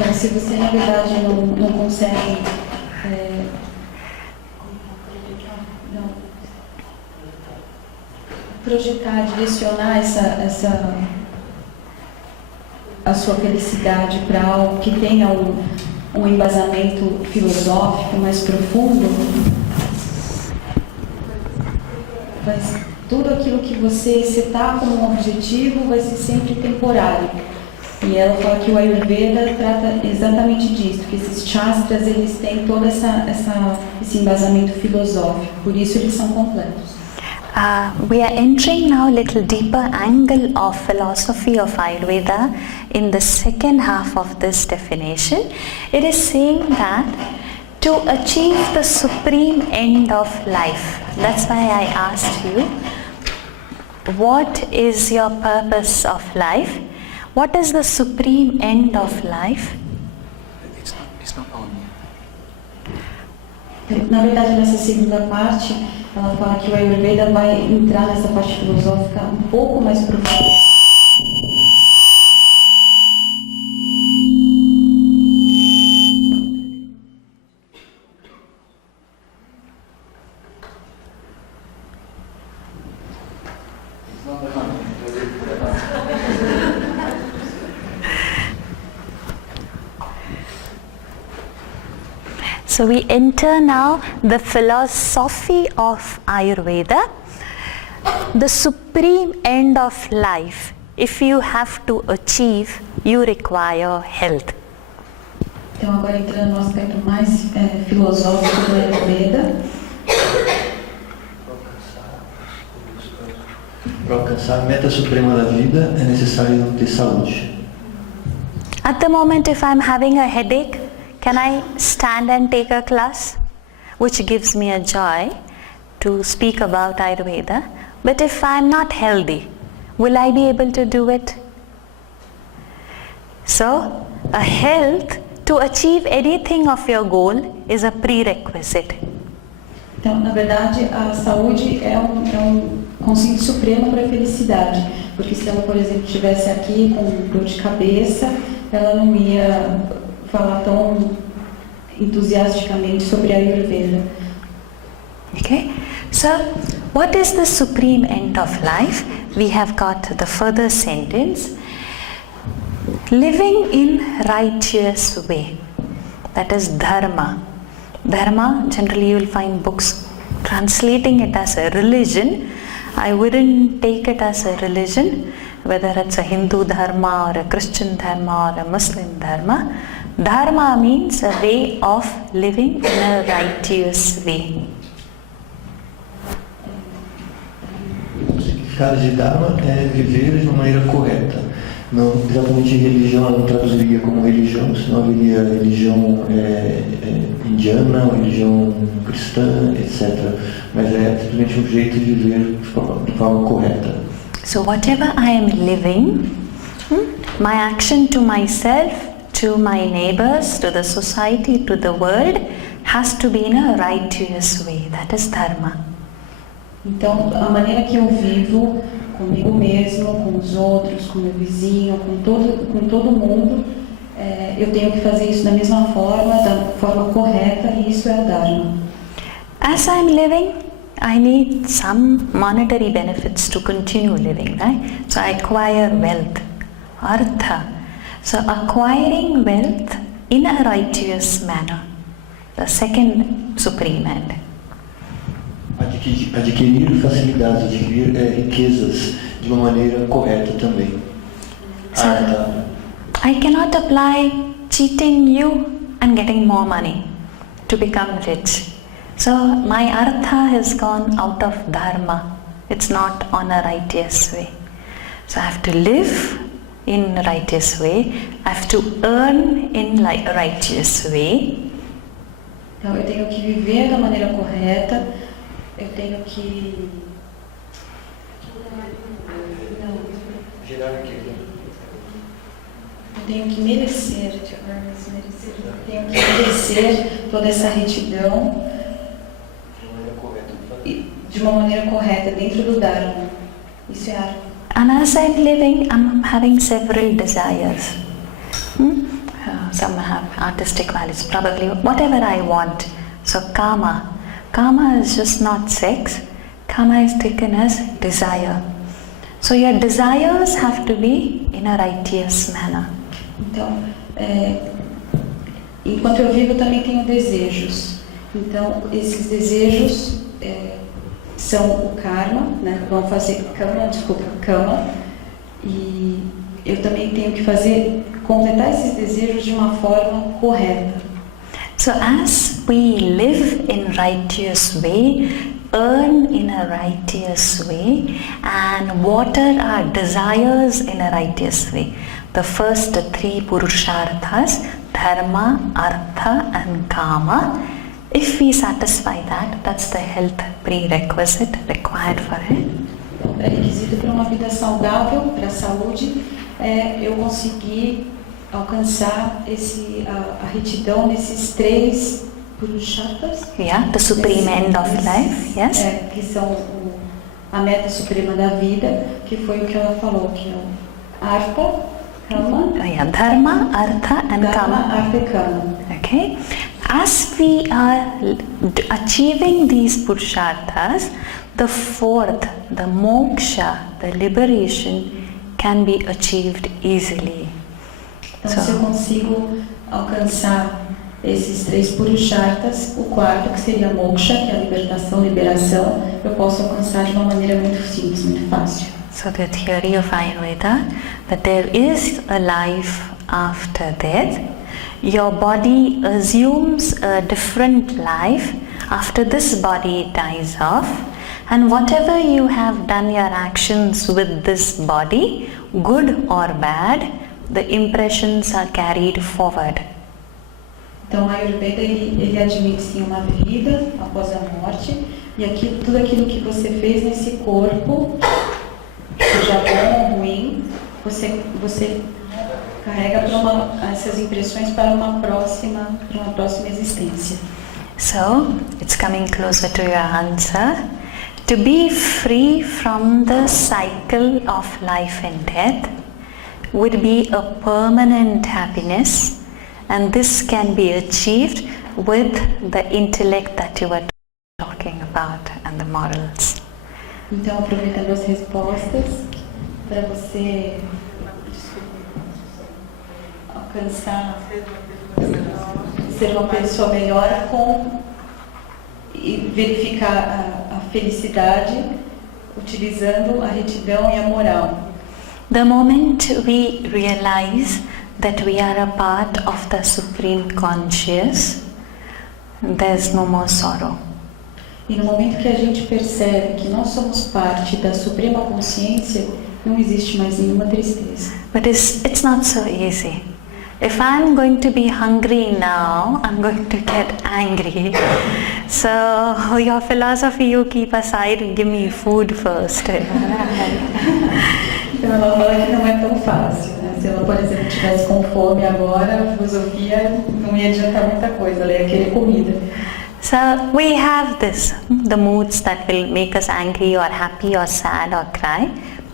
Então, se você na verdade não consegue projetar, direcionar a sua felicidade para algo que tenha um embasamento filosófico mais profundo, mas tudo aquilo que você setar como um objetivo vai ser sempre temporário. E ela fala que o Ayurveda trata exatamente disso, que esses shastras eles têm todo esse embasamento filosófico, por isso eles são completos. We are entering now a little deeper angle of philosophy of Ayurveda in the second half of this definition. It is saying that to achieve the supreme end of life. That's why I asked you, what is your purpose of life? What is the supreme end of life? It's not on. Na verdade, nessa segunda parte, ela fala que o Ayurveda vai entrar nessa parte filosófica um pouco mais profunda. So we enter now the philosophy of Ayurveda, the supreme end of life. If you have to achieve, you require health. Então agora entrando no aspecto mais filosófico do Ayurveda. Para alcançar a meta suprema da vida é necessário ter saúde. At the moment, if I'm having a headache, can I stand and take a class? Which gives me a joy to speak about Ayurveda. But if I'm not healthy, will I be able to do it? So, a health to achieve anything of your goal is a prerequisite. Então, na verdade, a saúde é um conceito supremo para a felicidade. Porque se ela, por exemplo, estivesse aqui com dor de cabeça, ela não ia falar tão entusiasticamente sobre a Ayurveda. Okay, so what is the supreme end of life? We have got the further sentence, living in righteous way, that is dharma. Dharma, generally you will find books translating it as a religion. I wouldn't take it as a religion, whether it's a Hindu dharma or a Christian dharma or a Muslim dharma. Dharma means a way of living in a righteous way. O significado de Dharma é viver de uma maneira correta. Não exatamente religião, eu não traduziria como religião, senão haveria religião indiana, religião cristã, etc. Mas é simplesmente um jeito de viver de forma correta. So whatever I am living, my action to myself, to my neighbors, to the society, to the world, has to be in a righteous way. That is dharma. Então, a maneira que eu vivo comigo mesmo, com os outros, com meu vizinho, com todo mundo, eu tenho que fazer isso da mesma forma, da forma correta, e isso é a dharma. As I'm living, I need some monetary benefits to continue living, right? So I acquire wealth, artha. So acquiring wealth in a righteous manner, the second supreme end. Adquirir facilidades, adquirir riquezas de uma maneira correta também. So, I cannot apply cheating you and getting more money to become rich. So my artha has gone out of dharma. It's not on a righteous way. So I have to live in a righteous way. I have to earn in a righteous way. Então eu tenho que viver da maneira correta. Eu tenho que eu tenho que merecer, eu tenho que merecer toda essa retidão de uma maneira correta dentro do Dharma. Isso é artha. And as I'm living, I'm having several desires. some have artistic values, probably whatever I want. So karma is just not sex. Karma is taken as desire. So your desires have to be in a righteous manner. Então, enquanto eu vivo, eu também tenho desejos. Então, esses desejos são o karma, né? Vão fazer karma. E eu também tenho que completar esses desejos de uma forma correta. So as we live in righteous way, earn in a righteous way, and water our desires in a righteous way. The first three purusharthas, dharma, artha and kama, if we satisfy that, that's the health prerequisite required for it. O pré-requisito para uma vida saudável, para a saúde, é eu conseguir alcançar a retidão nesses três purusharthas. Yeah, the supreme end of life, yes. Que são a meta suprema da vida, que foi o que ela falou, que é o artha, kama. Dharma, artha and Dharma, kama. artha e kama. Okay. As we are achieving these purusharthas, the fourth, the moksha, the liberation, can be achieved easily. Então, se eu consigo alcançar esses três purusharthas, o quarto, que seria moksha, que é a libertação, liberação, eu posso alcançar de uma maneira muito simples, muito fácil. So the theory of Ayurveda, that there is a life after death. Your body assumes a different life after this body dies off, and whatever you have done, your actions with this body, good or bad, the impressions are carried forward. Então, a Ayurveda ele admite sim uma vida após a morte, e tudo aquilo que você fez nesse corpo, seja bom ou ruim, você carrega essas impressões para uma próxima existência. So, it's coming closer to your answer. To be free from the cycle of life and death would be a permanent happiness, and this can be achieved with the intellect that you were talking about and the morals. Então, aproveitando as respostas, para você alcançar, ser uma pessoa melhor e verificar a felicidade utilizando a retidão e a moral. The moment we realize that we are a part of the Supreme Conscious, there's no more sorrow. E no momento que a gente percebe que nós somos parte da Suprema Consciência, não existe mais nenhuma tristeza. But it's not so easy. If I'm going to be hungry now, I'm going to get angry. So your philosophy you keep aside, give me food first. Então ela fala que não é tão fácil, né? Se ela, por exemplo, estivesse com fome agora, a filosofia não ia adiantar muita coisa, ela ia querer comida. So we have the moods that will make us angry or happy or sad or cry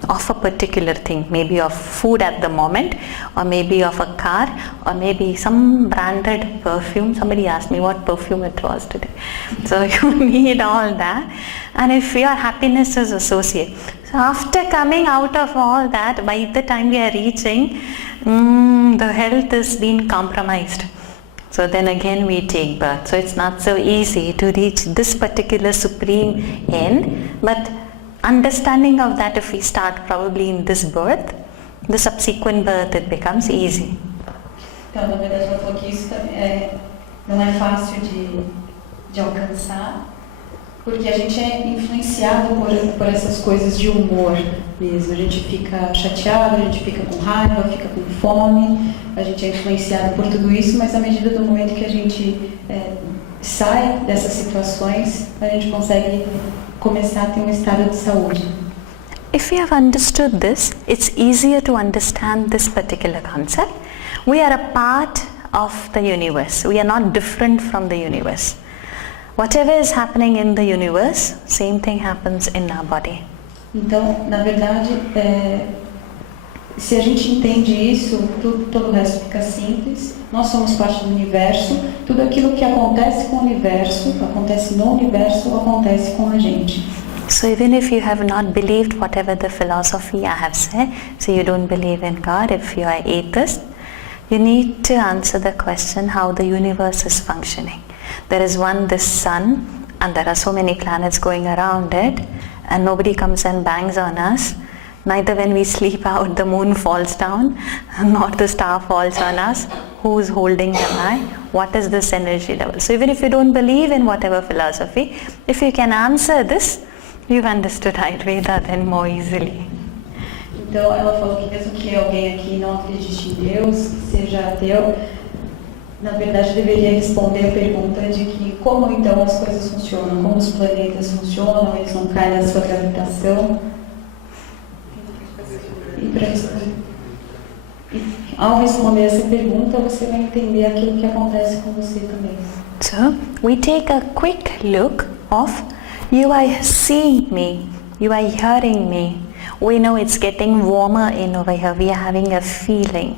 of a particular thing, maybe of food at the moment, or maybe of a car, or maybe some branded perfume. Somebody asked me what perfume it was today. So you need all that, and if your happiness is associated. So after coming out of all that, by the time we are reaching, the health is being compromised. So then again we take birth. So it's not so easy to reach this particular supreme end, but understanding of that, if we start probably in this birth, the subsequent birth, it becomes easy. Então, na verdade, ela falou que isso não é fácil de alcançar, porque a gente é influenciado por essas coisas de humor mesmo. A gente fica chateado, a gente fica com raiva, fica com fome, a gente é influenciado por tudo isso, mas à medida do momento que a gente sai dessas situações, a gente consegue começar a ter um estado de saúde. If we have understood this, it's easier to understand this particular concept. We are a part of the universe. We are not different from the universe. Whatever is happening in the universe, same thing happens in our body. Então, na verdade, se a gente entende isso, todo o resto fica simples. Nós somos parte do universo. Tudo aquilo que acontece com o universo, acontece no universo, acontece com a gente. So even if you have not believed whatever the philosophy I have said, so you don't believe in God, if you are atheist, you need to answer the question how the universe is functioning. There is this sun, and there are so many planets going around it, and nobody comes and bangs on us. Neither when we sleep out the moon falls down, nor the star falls on us. Who is holding the eye? What is this energy level? So even if you don't believe in whatever philosophy, if you can answer this, you've understood Ayurveda then more easily. Então ela falou que mesmo que alguém aqui não acredite em Deus, seja ateu, na verdade deveria responder a pergunta de que como então as coisas funcionam, como os planetas funcionam, eles não caem na sua gravitação. Ao responder essa pergunta, você vai entender aquilo que acontece com você também. So, we take a quick look of you are seeing me, you are hearing me. We know it's getting warmer in over here, we are having a feeling.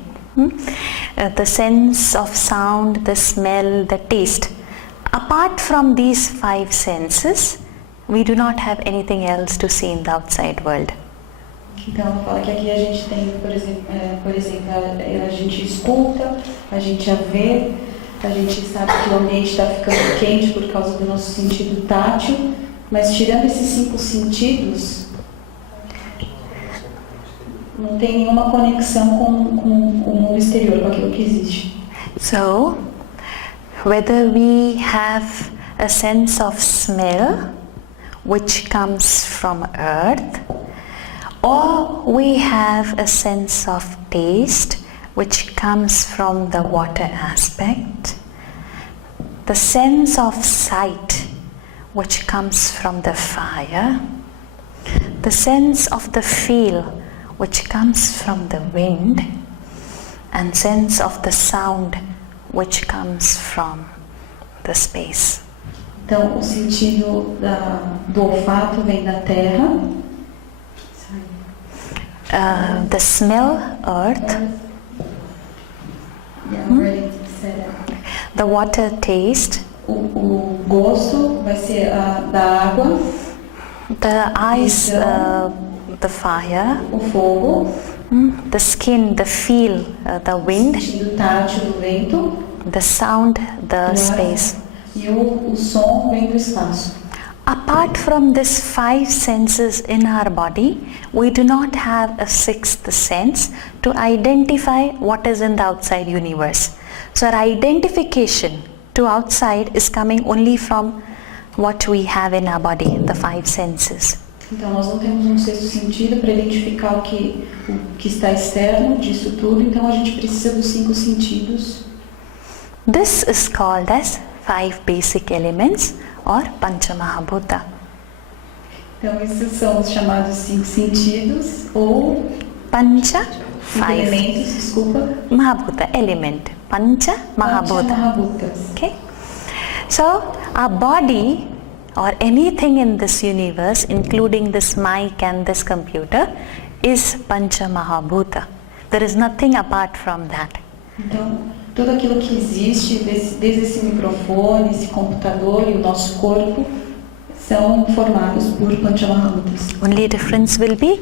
The sense of sound, the smell, the taste. Apart from these 5 senses, we do not have anything else to see in the outside world. Então, ela fala que aqui a gente tem, por exemplo, a gente escuta, a gente a vê, a gente sabe que o ambiente está ficando quente por causa do nosso sentido tátil, mas tirando esses 5 sentidos, não tem nenhuma conexão com o mundo exterior, com aquilo que existe. So, whether we have a sense of smell, which comes from earth, or we have a sense of taste which comes from the water aspect, the sense of sight which comes from the fire, the sense of the feel which comes from the wind, and sense of the sound which comes from the space. Então, o sentido do olfato vem da terra. The smell, earth. The water, taste. O gosto vai ser da água. The eyes, the fire. O fogo. The skin, the feel, the wind. O sentido tátil do vento. The sound, the space. E o som vem do espaço. Apart from these 5 senses in our body, we do not have a 6th sense to identify what is in the outside universe. So our identification to outside is coming only from what we have in our body, the 5 senses. Então nós não temos um 6º sentido para identificar o que está externo disso tudo, então a gente precisa dos 5 sentidos. This is called as 5 basic elements or Panchamahabhuta. Então esses são os chamados 5 sentidos ou Pancha, 5 elementos, desculpa. Mahabhuta, element. Pancha Mahabhuta. Okay? So our body or anything in this universe, including this mic and this computer, is Pancha Mahabhuta. There is nothing apart from that. Então, tudo aquilo que existe, desde esse microfone, esse computador e o nosso corpo, são formados por Panchamahabhutas. Only difference will be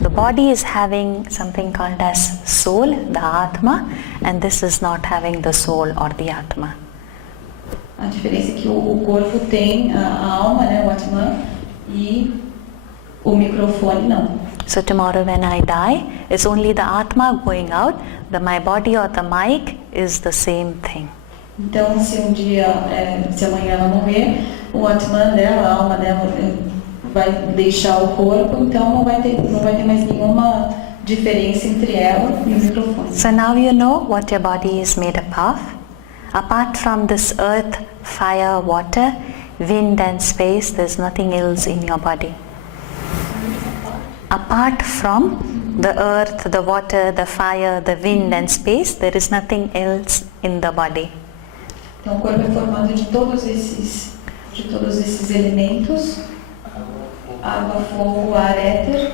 the body is having something called as soul, the Atma, and this is not having the soul or the Atma. A diferença é que o corpo tem a alma, né, o Atman, e o microfone não. So tomorrow when I die, it's only the Atma going out, my body or the mic is the same thing. Então, se amanhã ela morrer, o Atman dela, a alma dela, vai deixar o corpo, então não vai ter mais nenhuma diferença entre ela e o microfone. So now you know what your body is made up of. Apart from this earth, fire, water, wind and space, there's nothing else in your body. Apart from the earth, the water, the fire, the wind and space, there is nothing else in the body. Então o corpo é formado de todos esses elementos: água, fogo, ar, éter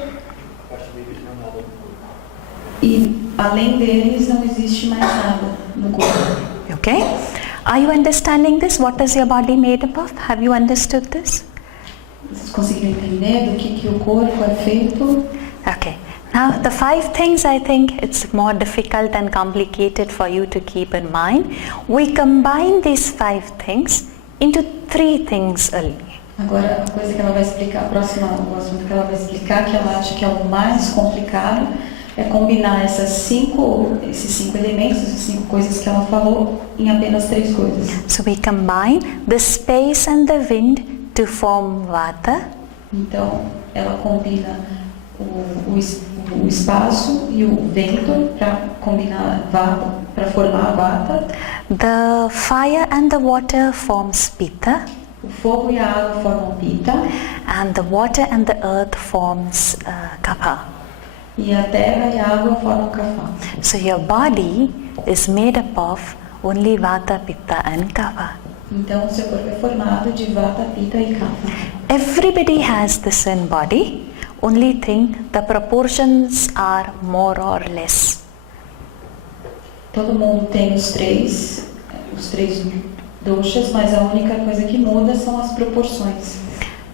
E além deles não existe mais nada no corpo. Okay? Are you understanding this? What is your body made up of? Have you understood this? Vocês conseguiram entender do que o corpo é feito? Okay. Now the 5 things, I think it's more difficult and complicated for you to keep in mind. We combine these 5 things into 3 things only. Agora, a coisa que ela vai explicar, o assunto que ela vai explicar, que ela acha que é o mais complicado, é combinar esses 5 elementos, essas 5 coisas que ela falou, em apenas 3 coisas. So we combine the space and the wind to form Vata. Então, ela combina o espaço e o vento para combinar Vata, para formar a Vata. The fire and the water forms Pitta. O fogo e a água formam Pitta. And the water and the earth forms Kapha. E a terra e a água formam Kapha. So your body is made up of only Vata, Pitta and Kapha. Então, seu corpo é formado de Vata, Pitta e Kapha. Everybody has this in body. Only thing, the proportions are more or less. Todo mundo tem os três doshas, mas a única coisa que muda são as proporções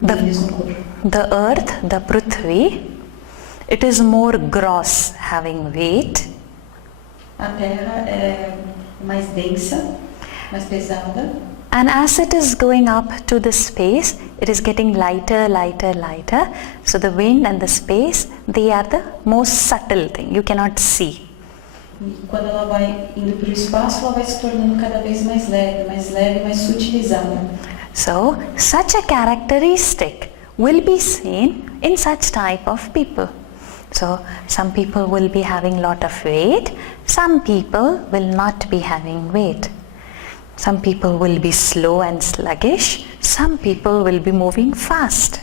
deles no corpo. The earth, the Prithvi, it is more gross, having weight. A terra é mais densa, mais pesada. And as it is going up to the space, it is getting lighter, lighter, lighter. So the wind and the space, they are the most subtle thing. You cannot see. E quando ela vai indo para o espaço, ela vai se tornando cada vez mais leve, mais sutilizada. So such a characteristic will be seen in such type of people. So some people will be having lot of weight, some people will not be having weight. Some people will be slow and sluggish, some people will be moving fast.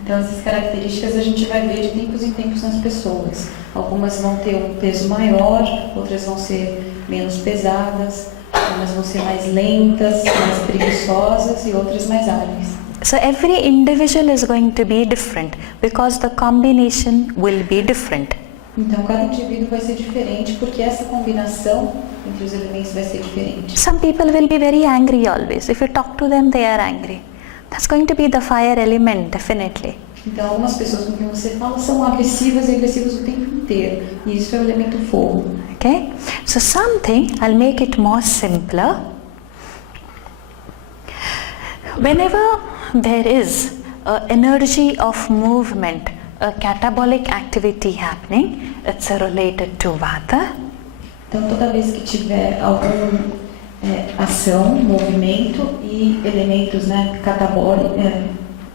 Então essas características a gente vai ver de tempos em tempos nas pessoas. Algumas vão ter um peso maior, outras vão ser menos pesadas, umas vão ser mais lentas, mais preguiçosas e outras mais ágeis. So every individual is going to be different because the combination will be different. Então cada indivíduo vai ser diferente porque essa combinação entre os elementos vai ser diferente. Some people will be very angry always. If you talk to them, they are angry. That's going to be the fire element, definitely. Então algumas pessoas com quem você fala são agressivas e agressivas o tempo inteiro. E isso é o elemento fogo. Okay? So something, I'll make it more simpler. Whenever there is an energy of movement, a catabolic activity happening, it's related to Vata. Então toda vez que tiver alguma ação, movimento e elementos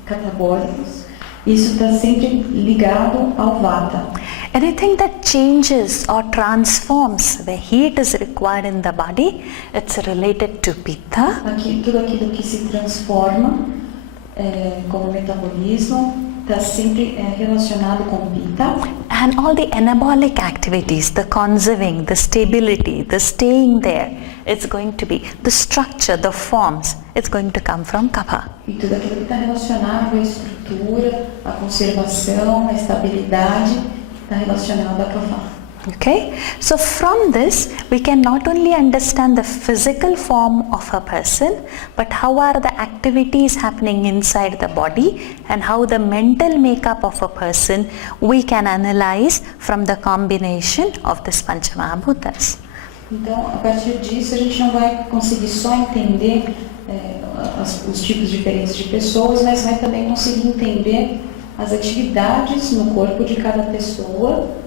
catabólicos, isso está sempre ligado ao Vata. Anything that changes or transforms the heat is required in the body, it's related to Pitta. Tudo aquilo que se transforma como metabolismo está sempre relacionado com Pitta. And all the anabolic activities, the conserving, the stability, the staying there, it's going to be the structure, the forms, it's going to come from Kapha. E tudo aquilo que está relacionado à estrutura, à conservação, à estabilidade, está relacionado a Kapha. Okay, so from this we can not only understand the physical form of a person, but how are the activities happening inside the body and how the mental makeup of a person we can analyze from the combination of these Panchamahabhutas. Então, a partir disso a gente não vai conseguir só entender os tipos diferentes de pessoas, mas vai também conseguir entender as atividades no corpo de cada pessoa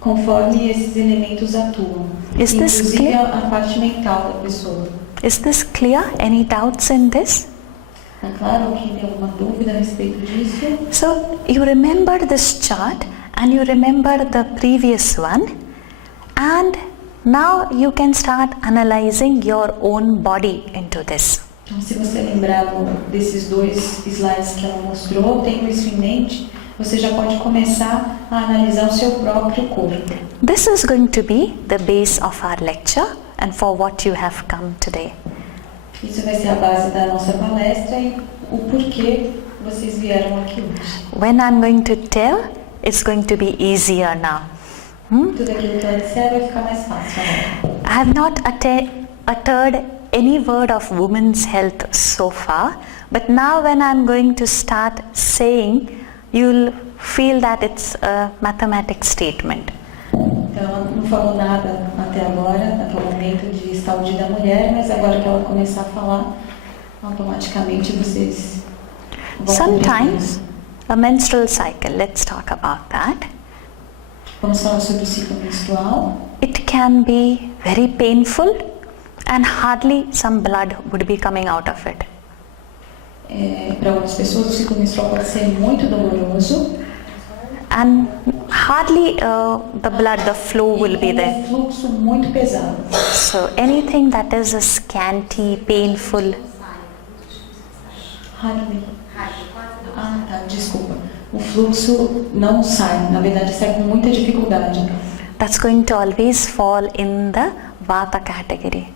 conforme esses elementos atuam. Inclusive a parte mental da pessoa. Is this clear? Any doubts in this? É claro, alguém tem alguma dúvida a respeito disso? So you remember this chart and you remember the previous one, and now you can start analyzing your own body into this. Então, se você lembrar desses 2 slides que ela mostrou, tenho isso em mente. Você já pode começar a analisar o seu próprio corpo. This is going to be the base of our lecture and for what you have come today. Isso vai ser a base da nossa palestra e o porquê vocês vieram aqui hoje. When I'm going to tell, it's going to be easier now. Tudo aquilo que ela disser vai ficar mais fácil agora. I have not uttered any word of women's health so far, but now when I'm going to start saying, you'll feel that it's a mathematical statement. Então, ela não falou nada até agora, até o momento de saúde da mulher, mas agora que ela começar a falar, automaticamente vocês vão Sometimes a menstrual cycle, let's talk about that. Vamos falar sobre o ciclo menstrual. It can be very painful and hardly some blood would be coming out of it. Para outras pessoas, o ciclo menstrual pode ser muito doloroso. And hardly the blood, the flow will be there. Um fluxo muito pesado. So anything that is a scanty, painful. Hardly. Ah, tá, desculpa. O fluxo não sai, na verdade sai com muita dificuldade. That's going to always fall in the Vata category.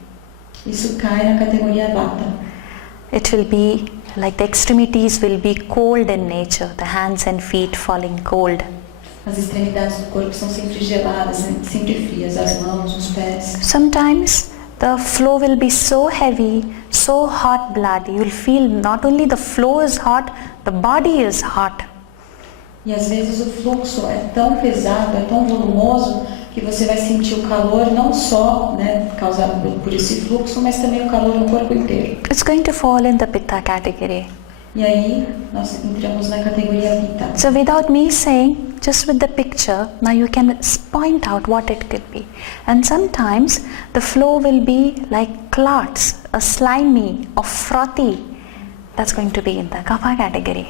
Isso cai na categoria Vata. It will be like the extremities will be cold in nature, the hands and feet falling cold. As extremidades do corpo são sempre geladas, sempre frias, as mãos, os pés. Sometimes the flow will be so heavy, so hot blood, you will feel not only the flow is hot, the body is hot. E às vezes o fluxo é tão pesado, é tão volumoso, que você vai sentir o calor não só, causado por esse fluxo, mas também o calor no corpo inteiro. It's going to fall in the Pitta category. E aí nós entramos na categoria Pitta. So without me saying, just with the picture, now you can point out what it could be. And sometimes the flow will be like clots, a slimy or frothy. That's going to be in the Kapha category.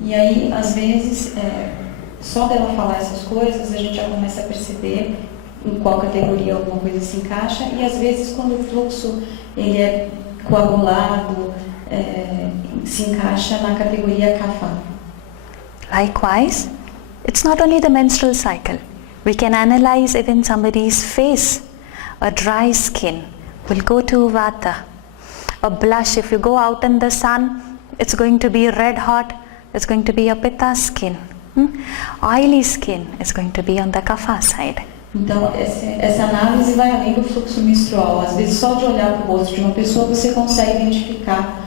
E aí, às vezes, só dela falar essas coisas, a gente já começa a perceber em qual categoria alguma coisa se encaixa. E às vezes, quando o fluxo ele é coagulado, se encaixa na categoria Kapha. Likewise, it's not only the menstrual cycle. We can analyze even somebody's face. A dry skin will go to Vata. A blush, if you go out in the sun, it's going to be red hot. It's going to be a Pitta skin. Oily skin is going to be on the Kapha side. Então, essa análise vai além do fluxo menstrual. Às vezes, só de olhar para o rosto de uma pessoa, você consegue identificar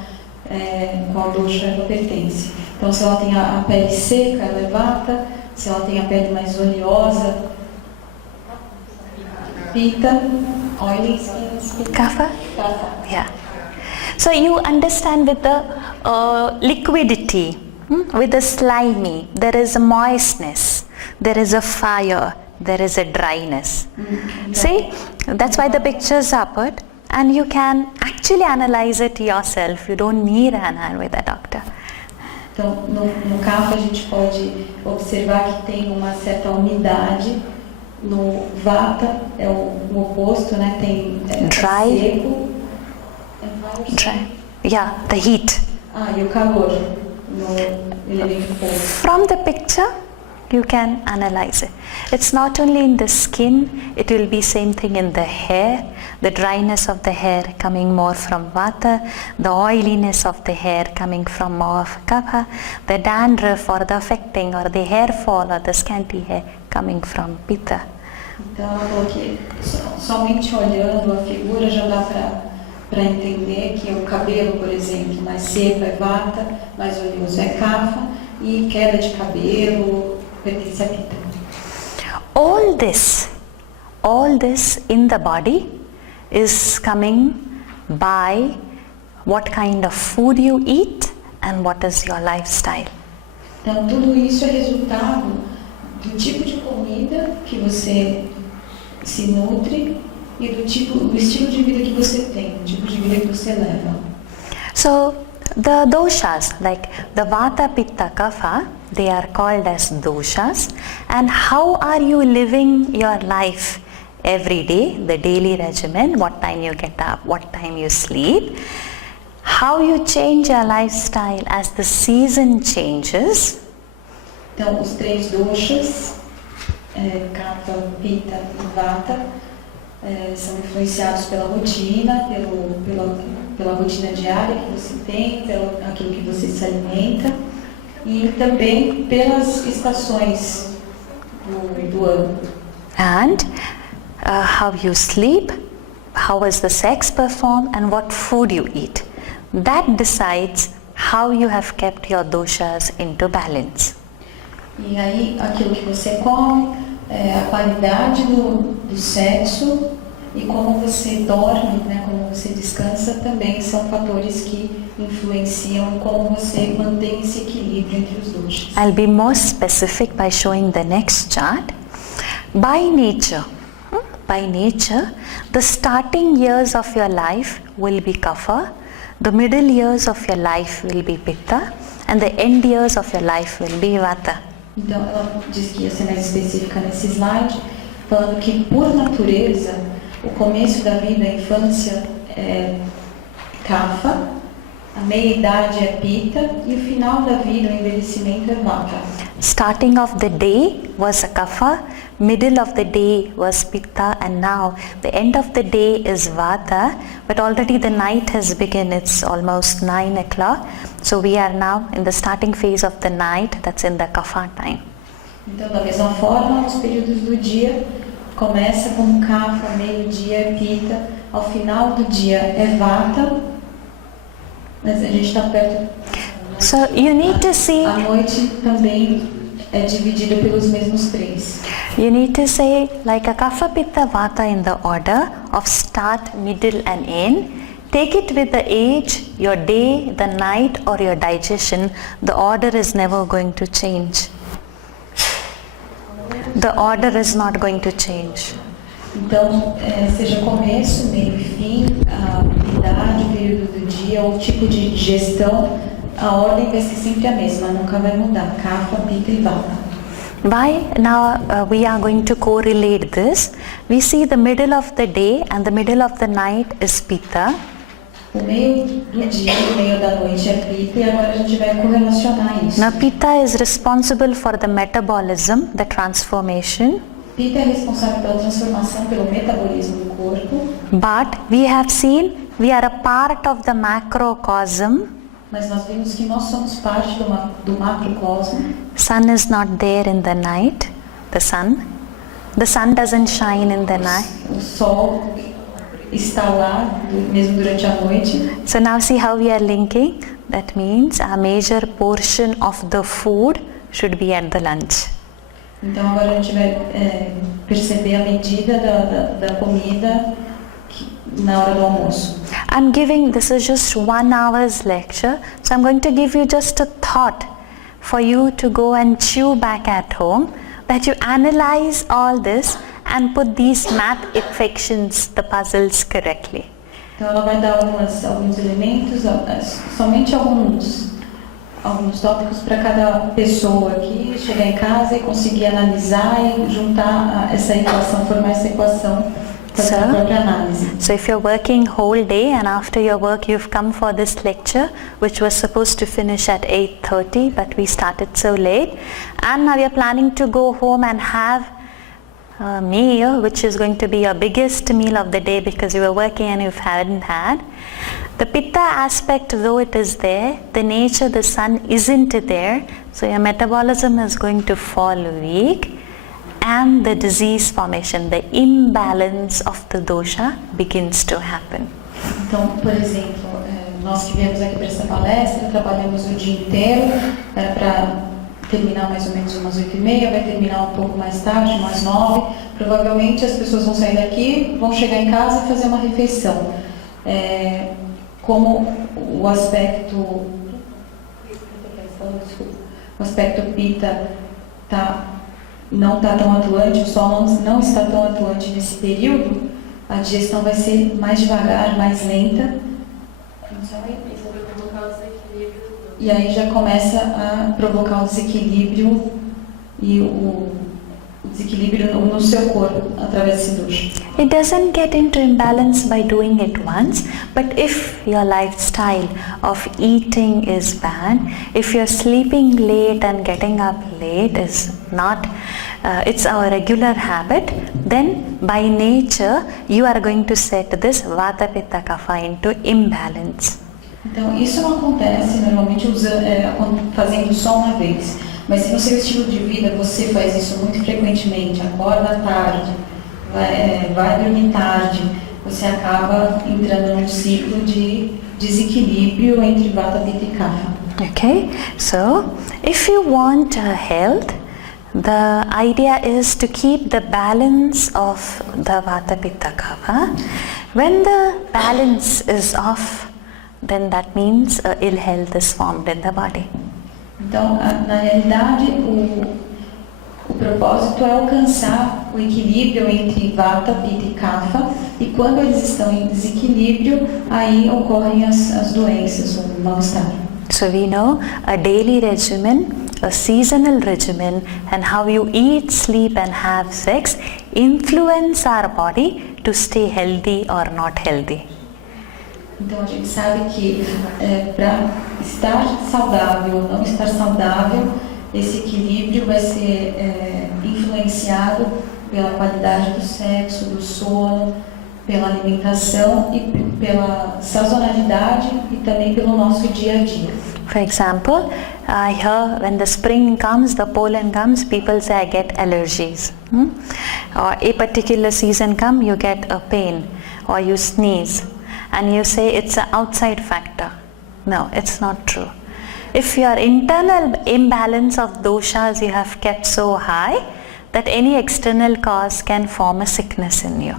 qual dosha ela pertence. Então, se ela tem a pele seca, ela é Vata. Se ela tem a pele mais oleosa, Pitta. Oily skin, Kapha? Kapha. Yeah. So you understand with the liquidity, with the slimy, there is a moistness, there is a fire, there is a dryness. See, that's why the pictures are put, and you can actually analyze it yourself. You don't need an Ayurveda doctor. Então, no Kapha a gente pode observar que tem uma certa umidade. No Vata é o oposto, tem Dry. seco. Dry. Yeah, the heat. E o calor no elemento fogo. From the picture, you can analyze it. It's not only in the skin, it will be same thing in the hair, the dryness of the hair coming more from Vata, the oiliness of the hair coming from more of Kapha, the dandruff or the affecting or the hair fall or the scanty hair coming from Pitta. Então ela falou que somente olhando a figura já dá para entender que o cabelo, por exemplo, mais seco é Vata, mais oleoso é Kapha, e queda de cabelo pertence a Pitta. All this in the body is coming by what kind of food you eat and what is your lifestyle. Então tudo isso é resultado do tipo de comida que você se nutre e do estilo de vida que você tem, do tipo de vida que você leva. So the doshas, like the Vata, Pitta, Kapha, they are called as doshas. And how are you living your life every day, the daily regimen, what time you get up, what time you sleep, how you change your lifestyle as the season changes. Então os três doshas, Kapha, Pitta e Vata, são influenciados pela rotina, pela rotina diária que você tem, pelo aquilo que você se alimenta e também pelas estações do ano. And how you sleep, how is the sex performed, and what food you eat. That decides how you have kept your doshas into balance. E aí, aquilo que você come, a qualidade do sexo e como você dorme, né, como você descansa, também são fatores que influenciam como você mantém esse equilíbrio entre os doshas. I'll be more specific by showing the next chart. By nature, the starting years of your life will be kapha, the middle years of your life will be pitta, and the end years of your life will be vata. Então, ela diz que ia ser mais específica nesse slide, falando que, por natureza, o começo da vida, a infância, é kapha, a meia-idade é pitta e o final da vida, o envelhecimento, é vata. Starting of the day was a kapha, middle of the day was pitta, and now the end of the day is vata, but already the night has begun. It's almost 9 o'clock, so we are now in the starting phase of the night, that's in the kapha time. Então, da mesma forma, os períodos do dia começa com kapha, meio-dia é pitta, ao final do dia é vata, mas a gente está perto. So you need to see, A noite também é dividida pelos mesmos três. you need to say like a kapha, pitta, vata in the order of start, middle and end. Take it with the age, your day, the night or your digestion. The order is never going to change. The order is not going to change. Então, seja começo, meio e fim, a idade, o período do dia, o tipo de digestão, a ordem vai ser sempre a mesma, nunca vai mudar. Kapha, pitta e vata. Why? Now we are going to correlate this. We see the middle of the day and the middle of the night is pitta. O meio do dia e o meio da noite é pitta e agora a gente vai correlacionar isso. Now pitta is responsible for the metabolism, the transformation. Pitta é responsável pela transformação, pelo metabolismo do corpo, But we have seen we are a part of the macrocosm. mas nós vimos que nós somos parte do macrocosmo. Sun is not there in the night. The sun doesn't shine in the night. O sol está lá, mesmo durante a noite. So now see how we are linking. That means a major portion of the food should be at the lunch. Então agora a gente vai perceber a medida da comida na hora do almoço. I'm giving, this is just 1 hour's lecture, so I'm going to give you just a thought for you to go and chew back at home, that you analyze all this and put these math equations, the puzzles correctly. Então ela vai dar alguns elementos, somente alguns tópicos para cada pessoa aqui chegar em casa e conseguir analisar e juntar essa equação, formar essa equação para a própria análise. So if you're working whole day and after your work you've come for this lecture, which was supposed to finish at 8:30, but we started so late, and now you're planning to go home and have a meal which is going to be your biggest meal of the day because you were working and you haven't had. The pitta aspect, though it is there, the nature, the sun isn't there, so your metabolism is going to fall weak and the disease formation, the imbalance of the dosha begins to happen. Então, por exemplo, nós que viemos aqui para essa palestra, trabalhamos o dia inteiro, era para terminar mais ou menos umas 8h30, vai terminar um pouco mais tarde, umas 9. Provavelmente as pessoas vão sair daqui, vão chegar em casa e fazer uma refeição. Como o aspecto pitta não está tão atuante, o sol não está tão atuante nesse período, a digestão vai ser mais devagar, mais lenta. E aí já começa a provocar o desequilíbrio e o desequilíbrio no seu corpo através desse dosha. It doesn't get into imbalance by doing it once, but if your lifestyle of eating is bad, if you're sleeping late and getting up late is not, it's our regular habit, then by nature you are going to set this vata pitta kapha into imbalance. Então, isso não acontece normalmente fazendo só uma vez. Mas se no seu estilo de vida você faz isso muito frequentemente, acorda tarde, vai dormir tarde, você acaba entrando num ciclo de desequilíbrio entre Vata, Pitta e Kapha. Okay, so if you want health, the idea is to keep the balance of the Vata, Pitta, Kapha. When the balance is off, then that means ill health is formed in the body. Então, na realidade, o propósito é alcançar o equilíbrio entre Vata, Pitta e Kapha, e quando eles estão em desequilíbrio, aí ocorrem as doenças, o mal-estar. So we know a daily regimen, a seasonal regimen, and how you eat, sleep and have sex influence our body to stay healthy or not healthy. Então a gente sabe que para estar saudável ou não estar saudável, esse equilíbrio vai ser influenciado pela qualidade do sexo, do sono, pela alimentação e pela sazonalidade e também pelo nosso dia a dia. For example, I hear when the spring comes, the pollen comes, people say I get allergies. Or a particular season comes, you get a pain or you sneeze and you say it's an outside factor. No, it's not true. If your internal imbalance of doshas you have kept so high that any external cause can form a sickness in you.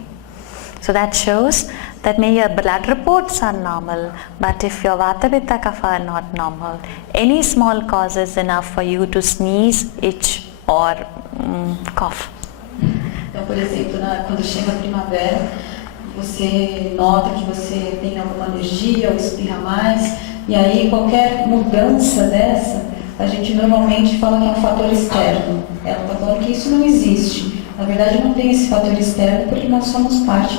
So that shows that maybe your blood reports are normal, but if your Vata, Pitta, Kapha are not normal, any small cause is enough for you to sneeze, itch or cough. Então, por exemplo, quando chega a primavera, você nota que você tem alguma alergia ou espirra mais, e aí qualquer mudança dessa, a gente normalmente fala que é um fator externo. Ela está falando que isso não existe. Na verdade, não tem esse fator externo porque nós somos parte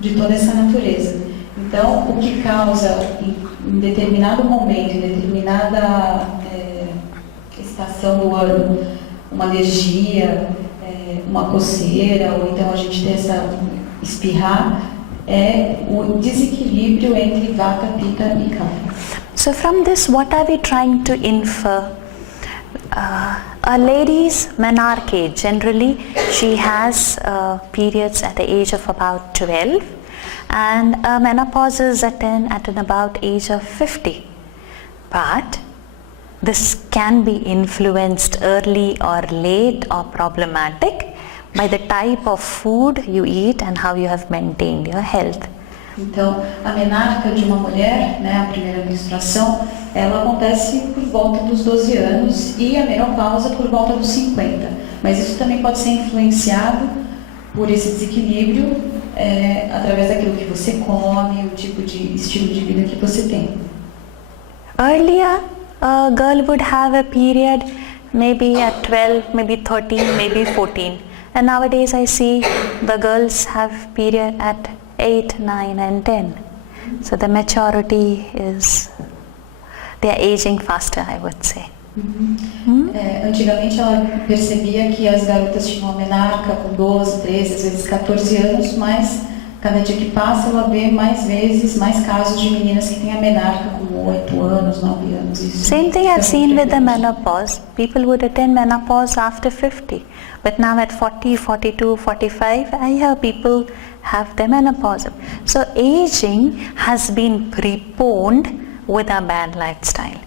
de toda essa natureza. Então, o que causa em determinado momento, em determinada estação do ano, uma alergia, uma coceira, ou então a gente ter espirrar, é o desequilíbrio entre Vata, Pitta e Kapha. So from this, what are we trying to infer? A lady's menarche, generally she has periods at the age of about 12 and menopause is at about age of 50. But this can be influenced early or late or problematic by the type of food you eat and how you have maintained your health. Então, a menarca de uma mulher, a primeira menstruação, ela acontece por volta dos 12 anos e a menopausa por volta dos 50. Mas isso também pode ser influenciado por esse desequilíbrio através daquilo que você come, o tipo de estilo de vida que você tem. Earlier, a girl would have a period maybe at 12, maybe 13, maybe 14. And nowadays I see the girls have period at 8, 9 and 10. So the maturity is, they are aging faster, I would say. Antigamente ela percebia que as garotas tinham a menarca com 12, 13, às vezes 14 anos, mas cada dia que passa ela vê mais vezes, mais casos de meninas que têm a menarca com 8 anos, 9 anos. Isso. Same thing I've seen with the menopause. People would attain menopause after 50. But now at 40, 42, 45, I hear people have their menopause. So aging has been preponed with a bad lifestyle.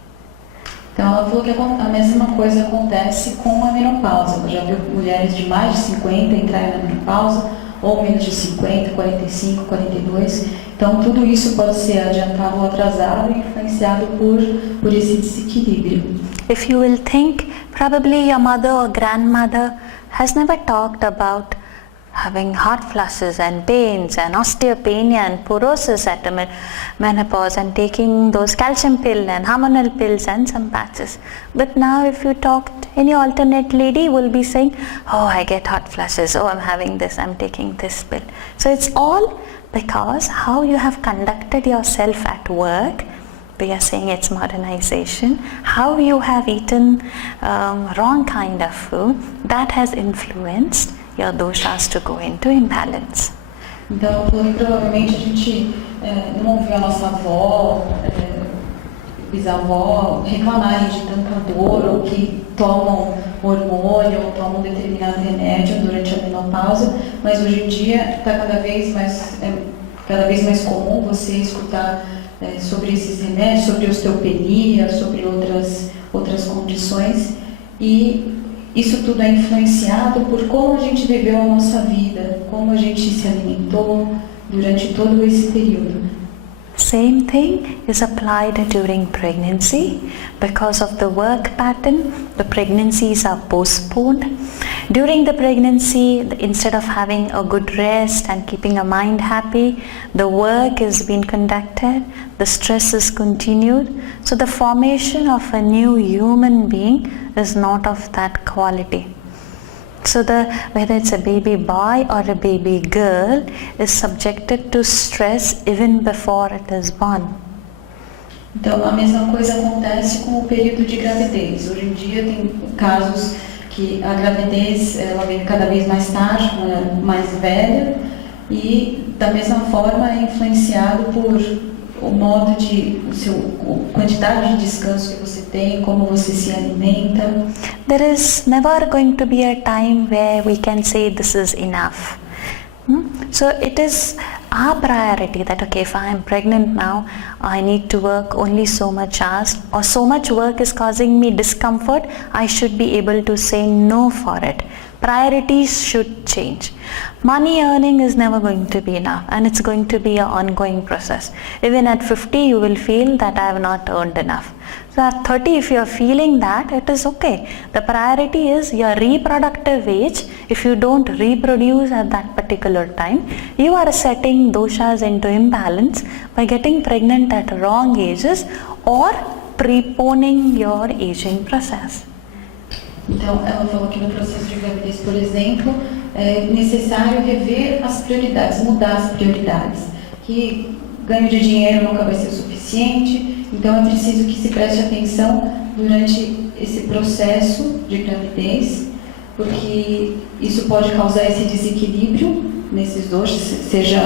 Então ela falou que a mesma coisa acontece com a menopausa. Ela já viu mulheres de mais de 50 entrarem na menopausa, ou menos de 50, 45, 42. Então tudo isso pode ser adiantado ou atrasado e influenciado por esse desequilíbrio. If you will think, probably your mother or grandmother has never talked about having hot flushes and pains and osteopenia and porosis at the menopause and taking those calcium pill and hormonal pills and some patches. But now if you talk, any alternate lady will be saying, oh, I get hot flushes, oh, I'm having this, I'm taking this pill. So it's all because how you have conducted yourself at work. We are saying it's modernization. How you have eaten wrong kind of food, that has influenced your doshas to go into imbalance. Então, provavelmente a gente não ouviu a nossa avó bisavó reclamarem de tanta dor, ou que tomam hormônio, ou tomam determinado remédio durante a menopausa, mas hoje em dia está cada vez mais comum você escutar sobre esses remédios, sobre osteopenia, sobre outras condições, e isso tudo é influenciado por como a gente viveu a nossa vida, como a gente se alimentou durante todo esse período. Same thing is applied during pregnancy. Because of the work pattern, the pregnancies are postponed. During the pregnancy, instead of having a good rest and keeping a mind happy, the work is being conducted, the stress is continued. So the formation of a new human being is not of that quality. So whether it's a baby boy or a baby girl is subjected to stress even before it is born. Então a mesma coisa acontece com o período de gravidez. Hoje em dia tem casos que a gravidez ela vem cada vez mais tarde, mais velha, e da mesma forma é influenciado por o modo a quantidade de descanso que você tem, como você se alimenta. There is never going to be a time where we can say this is enough. So it is our priority that, okay, if I am pregnant now, I need to work only so much hours, or so much work is causing me discomfort, I should be able to say no for it. Priorities should change. Money earning is never going to be enough, and it's going to be an ongoing process. Even at 50 you will feel that I have not earned enough. So at 30 if you are feeling that, it is okay. The priority is your reproductive age. If you don't reproduce at that particular time, you are setting doshas into imbalance by getting pregnant at wrong ages or preponing your aging process. Então, ela falou que no processo de gravidez, por exemplo, é necessário rever as prioridades, mudar as prioridades. Que ganho de dinheiro nunca vai ser o suficiente, então é preciso que se preste atenção durante esse processo de gravidez, porque isso pode causar esse desequilíbrio nesses dois, seja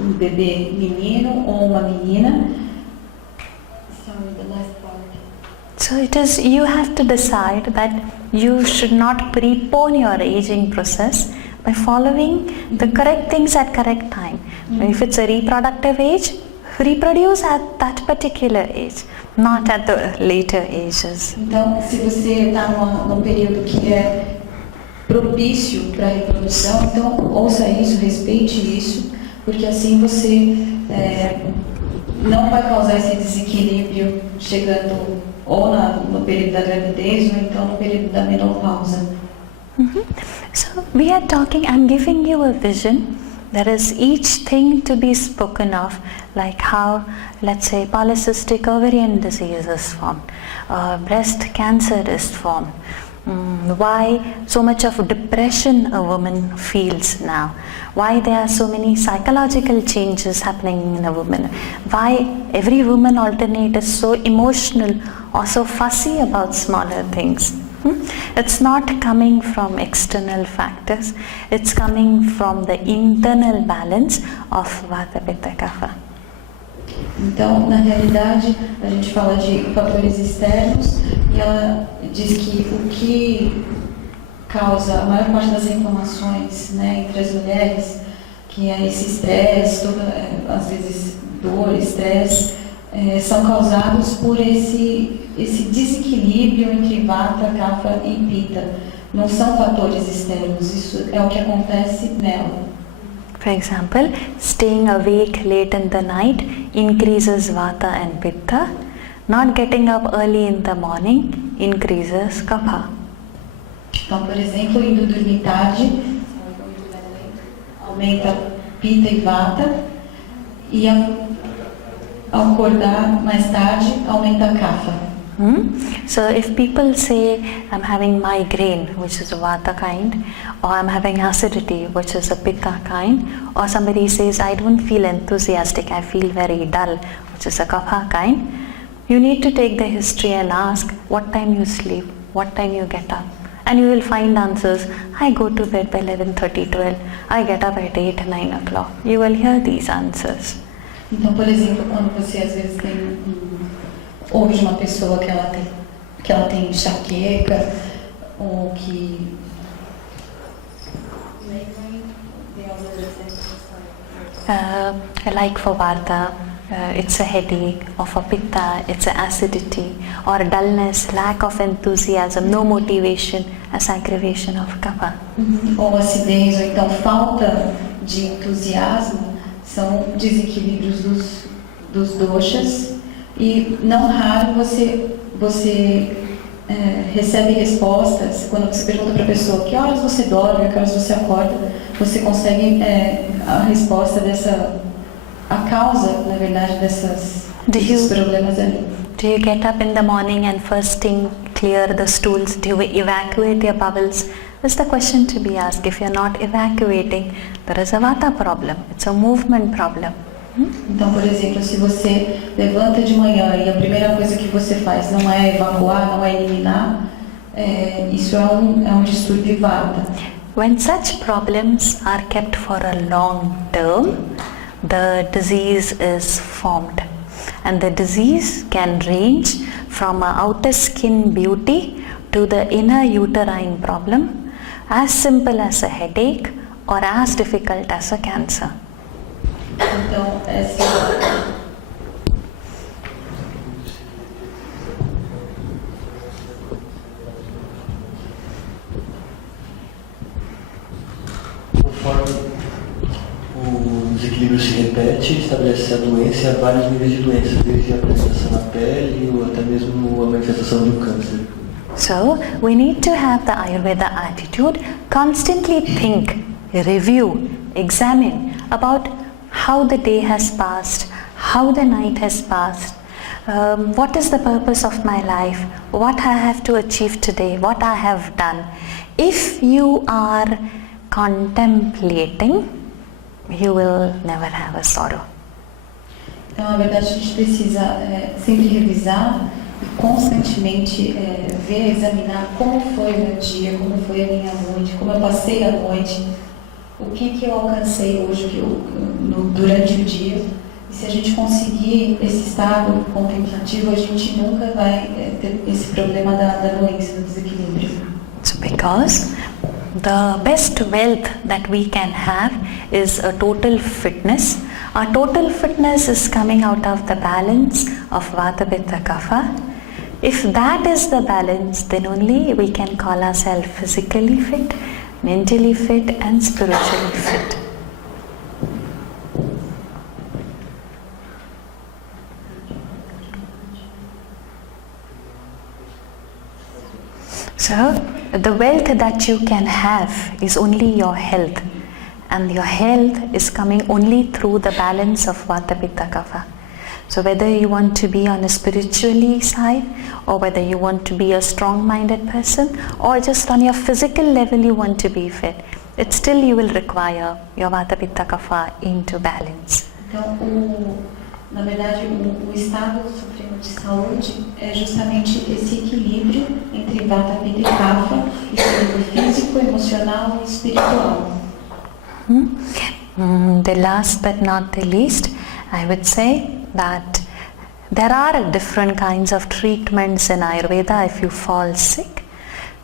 um bebê menino ou uma menina. Sorry, the last part. So it is, you have to decide that you should not prepone your aging process by following the correct things at correct time. If it's a reproductive age, reproduce at that particular age, not at the later ages. Então, se você está num período que é propício para a reprodução, então ouça isso, respeite isso, porque assim você não vai causar esse desequilíbrio chegando ou no período da gravidez ou então no período da menopausa. So we are talking, I'm giving you a vision. There is each thing to be spoken of, like how, let's say, polycystic ovarian disease is formed, breast cancer is formed, why so much of depression a woman feels now, why there are so many psychological changes happening in a woman, why every woman alternate is so emotional or so fussy about smaller things. It's not coming from external factors, it's coming from the internal balance of Vata, Pitta, Kapha. Então, na realidade, a gente fala de fatores externos e ela diz que o que causa a maior parte das reclamações, né, entre as mulheres, que é esse estresse, às vezes dor, estresse, são causados por esse desequilíbrio entre Vata, Kapha e Pitta. Não são fatores externos, isso é o que acontece nela. For example, staying awake late in the night increases Vata and Pitta. Not getting up early in the morning increases Kapha. Então, por exemplo, indo dormir tarde aumenta Pitta e Vata, e ao acordar mais tarde aumenta Kapha. So if people say I'm having migraine, which is a Vata kind, or I'm having acidity, which is a Pitta kind, or somebody says I don't feel enthusiastic, I feel very dull, which is a Kapha kind, you need to take the history and ask what time you sleep, what time you get up. And you will find answers. I go to bed by 11:30, 12. I get up at 8, 9 o'clock. You will hear these answers. Então, por exemplo, quando você às vezes tem ouve de uma pessoa que ela tem enxaqueca, ou que... Like for Vata, it's a headache, or for Pitta, it's a acidity, or dullness, lack of enthusiasm, no motivation, as aggravation of Kapha. Ou acidez, ou então falta de entusiasmo, são desequilíbrios dos doshas, e não raro você recebe respostas, quando você pergunta para a pessoa que horas você dorme, que horas você acorda, você consegue a resposta a causa, na verdade, desses problemas ali. Do you get up in the morning and first thing clear the stools? Do you evacuate your bowels? That's the question to be asked. If you're not evacuating, there is a Vata problem. It's a movement problem. Então, por exemplo, se você levanta de manhã e a primeira coisa que você faz não é evacuar, não é eliminar, isso é um distúrbio Vata. When such problems are kept for a long term, the disease is formed. And the disease can range from an outer skin beauty to the inner uterine problem, as simple as a headache or as difficult as a cancer. Então, conforme o desequilíbrio se repete, estabelece a doença e há vários níveis de doença, desde a apresentação na pele ou até mesmo a manifestação do câncer. So, we need to have the Ayurveda attitude, constantly think, review, examine about how the day has passed, how the night has passed, what is the purpose of my life, what I have to achieve today, what I have done. If you are contemplating, you will never have a sorrow. Então, na verdade, a gente precisa sempre revisar e constantemente ver, examinar como foi o meu dia, como foi a minha noite, como eu passei a noite, o que eu alcancei hoje durante o dia. E se a gente conseguir esse estado contemplativo, a gente nunca vai ter esse problema da doença, do desequilíbrio. So because the best wealth that we can have is a total fitness. Our total fitness is coming out of the balance of Vata, Pitta, Kapha. If that is the balance, then only we can call ourselves physically fit, mentally fit and spiritually fit. So, the wealth that you can have is only your health, and your health is coming only through the balance of Vata, Pitta, Kapha. So whether you want to be on a spiritually side, or whether you want to be a strong-minded person, or just on your physical level you want to be fit, it still you will require your Vata, Pitta, Kapha into balance. Então, na verdade, o estado supremo de saúde é justamente esse equilíbrio entre Vata, Pitta e Kapha, equilíbrio físico, emocional e espiritual. The last but not the least, I would say that there are different kinds of treatments in Ayurveda if you fall sick.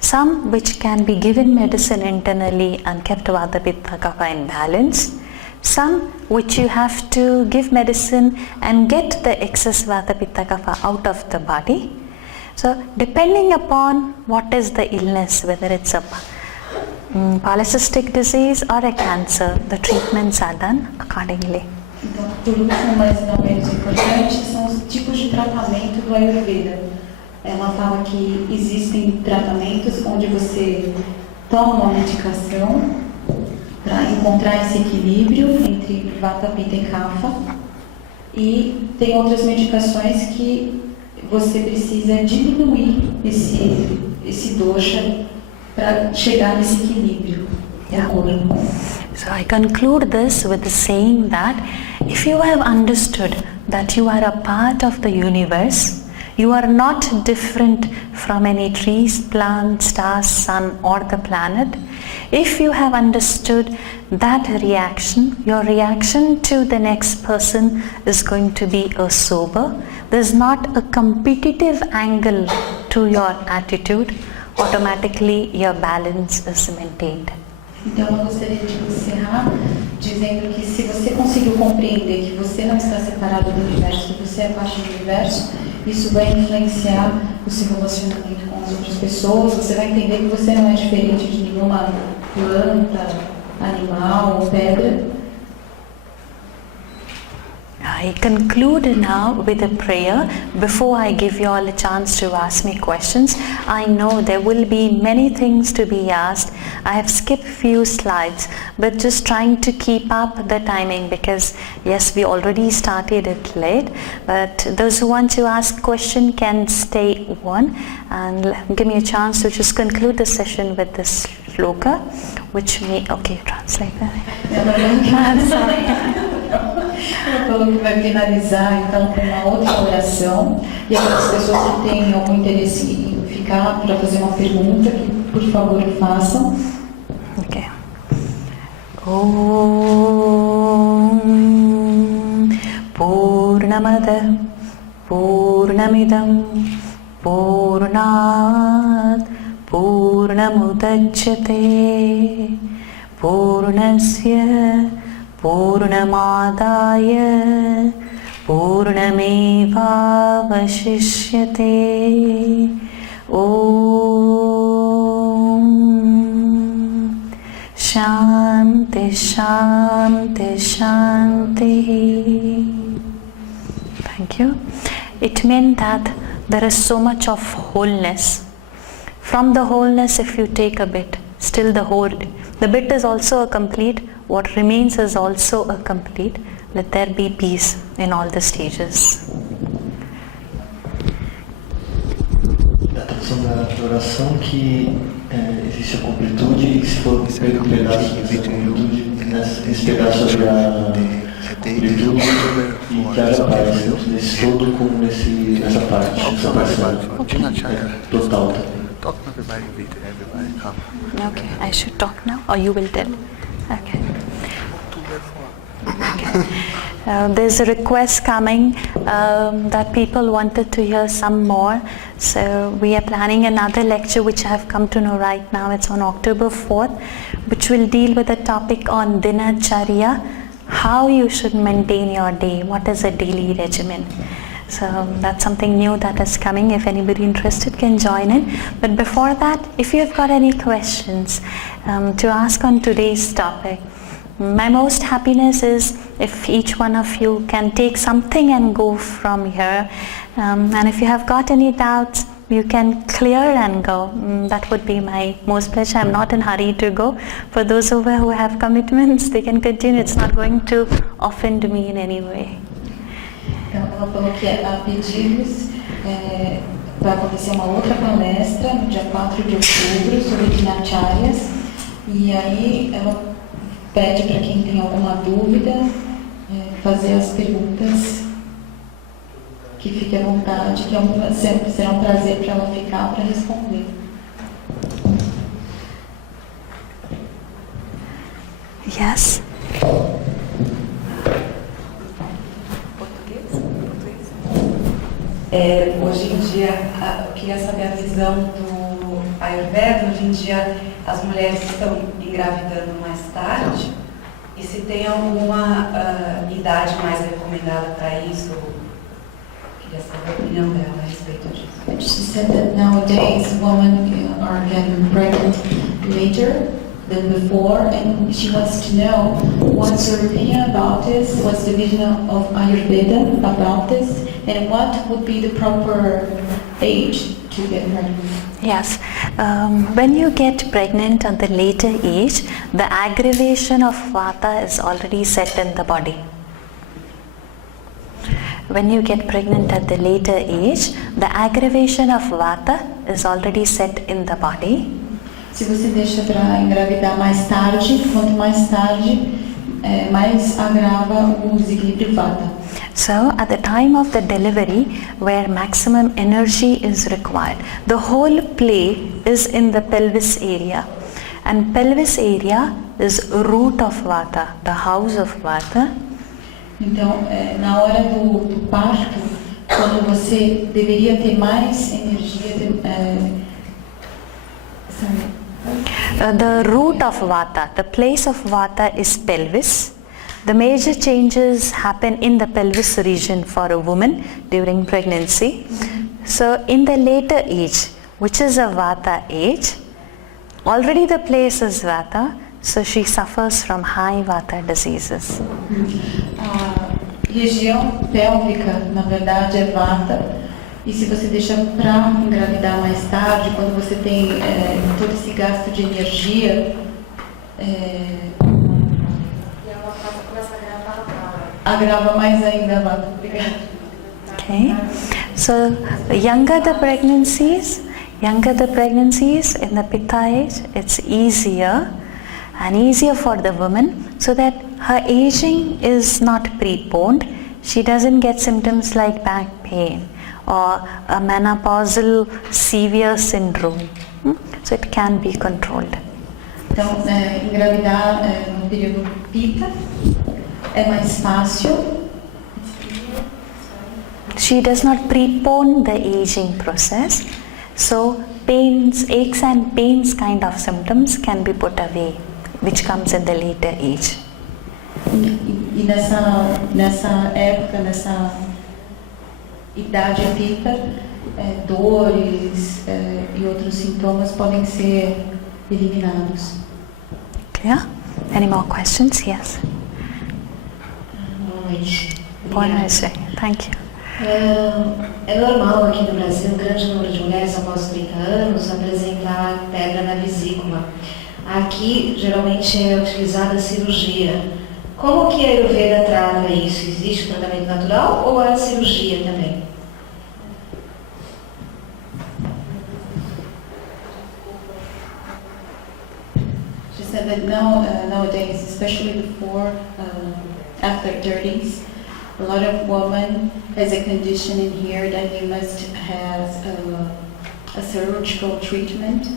Some which can be given medicine internally and kept Vata, Pitta, Kapha in balance. Some which you have to give medicine and get the excess Vata, Pitta, Kapha out of the body. So depending upon what is the illness, whether it's a polycystic disease or a cancer, the treatments are done accordingly. Então, por último, mas não menos importante, são os tipos de tratamento do Ayurveda. Ela fala que existem tratamentos onde você toma uma medicação para encontrar esse equilíbrio entre Vata, Pitta e Kapha, e tem outras medicações que você precisa diminuir esse dosha para chegar nesse equilíbrio do corpo. So I conclude this with saying that if you have understood that you are a part of the universe, you are not different from any trees, plants, stars, sun or the planet. If you have understood that reaction, your reaction to the next person is going to be a sober, there's not a competitive angle to your attitude, automatically your balance is maintained. Então eu gostaria de encerrar dizendo que se você conseguiu compreender que você não está separado do universo, que você é parte do universo, isso vai influenciar o seu relacionamento com as outras pessoas, você vai entender que você não é diferente de nenhuma planta, animal ou pedra. I conclude now with a prayer. Before I give you all a chance to ask me questions, I know there will be many things to be asked. I have skipped few slides, but just trying to keep up the timing because yes, we already started it late, but those who want to ask question can stay on and give me a chance to just conclude the session with this shloka, which may, okay, translate that. Sorry. O Paulo que vai finalizar então com uma outra oração, e aquelas pessoas que têm algum interesse em ficar para fazer uma pergunta, que por favor façam. Okay. Om Purnamada Purnamidam Purnat Purnamudachyate Purnasya Purnamadaya Purnamevavashishyate. Om Shanti Shanti Shanti. Thank you. It meant that there is so much of wholeness. From the wholeness, if you take a bit, still the bit is also a complete. What remains is also a complete. Let there be peace in all the stages. Da tradução da oração que existe a completude e que se for pego um pedaço dessa completude, esse pedaço haverá completude e que haja paz, nesse todo como nessa parte, essa parcela total também. Talk to everybody, invite everybody, come. Okay, I should talk now or you will tell? Okay. There's a request coming that people wanted to hear some more, so we are planning another lecture which I have come to know right now. It's on October 4th, which will deal with a topic on dinacharya, how you should maintain your day, what is a daily regimen. So that's something new that is coming. If anybody interested can join in. But before that, if you have got any questions to ask on today's topic, my most happiness is if each one of you can take something and go from here. And if you have got any doubts, you can clear and go. That would be my most pleasure. I'm not in a hurry to go. For those over who have commitments, they can continue. It's not going to offend me in any way. Então, ela falou que a pedidos vai acontecer uma outra palestra no dia 4 de outubro sobre dinacharyas, e aí ela pede para quem tem alguma dúvida fazer as perguntas, que fique à vontade, que será um prazer para ela ficar para responder. Yes. Hoje em dia, eu queria saber a visão do Ayurveda. Hoje em dia, as mulheres estão engravidando mais tarde, e se tem alguma idade mais recomendada para isso. Queria saber a opinião dela a respeito disso. She said that nowadays women are getting pregnant later than before, and she wants to know what's your opinion about this, what's the vision of Ayurveda about this, and what would be the proper age to get pregnant. Yes, when you get pregnant at the later age, the aggravation of Vata is already set in the body. When you get pregnant at the later age, the aggravation of Vata is already set in the body. Se você deixa para engravidar mais tarde, quanto mais tarde, mais agrava o desequilíbrio Vata. So, at the time of the delivery, where maximum energy is required, the whole play is in the pelvis area. And pelvis area is root of Vata, the house of Vata. Então, na hora do parto, quando você deveria ter mais energia, The root of Vata, the place of Vata is pelvis. The major changes happen in the pelvis region for a woman during pregnancy. So in the later age, which is a Vata age, already the place is Vata, so she suffers from high Vata diseases. A região pélvica, na verdade, é Vata. E se você deixa para engravidar mais tarde, quando você tem todo esse gasto de energia, agrava mais ainda a Vata. Obrigada. Okay, so the younger the pregnancies, in the Pitta age, it's easier and easier for the woman, so that her aging is not preponed. She doesn't get symptoms like back pain or a menopausal severe syndrome. So it can be controlled. Então, engravidar no período Pitta é mais fácil. She does not prepone the aging process, so pains, aches and pains kind of symptoms can be put away, which comes in the later age. E nessa época, nessa idade Pitta, dores e outros sintomas podem ser eliminados. Clear? Any more questions? Yes. Boa noite. Boa noite. Thank you. É normal aqui no Brasil um grande número de mulheres após 30 anos apresentar pedra na vesícula. Aqui geralmente é utilizada a cirurgia. Como que a Ayurveda trata isso? Existe um tratamento natural ou há cirurgia também? She said that nowadays, especially before, after 30s, a lot of women has a condition in here that you must have a surgical treatment,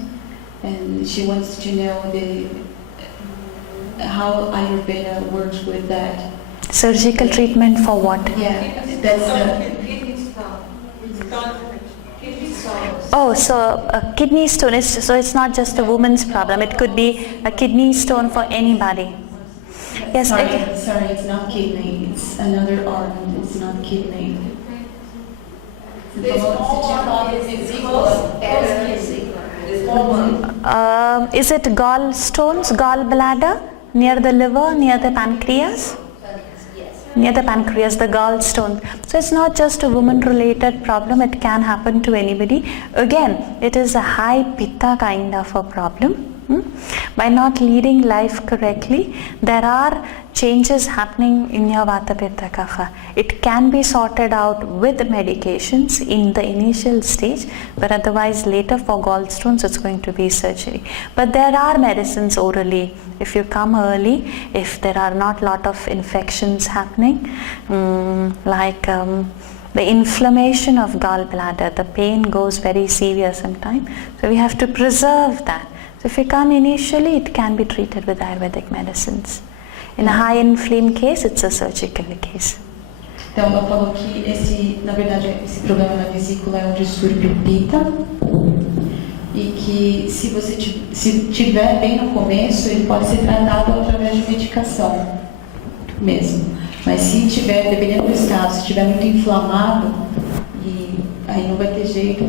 and she wants to know how Ayurveda works with that. Surgical treatment for what? Yeah, that's Oh, so a kidney stone is, so it's not just a woman's problem, it could be a kidney stone for anybody. Yes, sorry, it's not kidney, it's another organ, it's not kidney. Is it gallstones, gallbladder, near the liver, near the pancreas? Near the pancreas, the gallstone. So it's not just a woman-related problem, it can happen to anybody. Again, it is a high Pitta kind of a problem. By not leading life correctly, there are changes happening in your Vata Pitta Kapha. It can be sorted out with medications in the initial stage, but otherwise later for gallstones it's going to be surgery. But there are medicines orally. If you come early, if there are not lot of infections happening, like the inflammation of gallbladder, the pain goes very severe sometimes. So we have to preserve that. So if you come initially, it can be treated with Ayurvedic medicines. In a high inflamed case, it's a surgical case. Então, ela falou que na verdade, esse problema na vesícula é um distúrbio Pitta e que se tiver bem no começo, ele pode ser tratado através de medicação mesmo. Mas se tiver, dependendo do estado, se estiver muito inflamado, aí não vai ter jeito,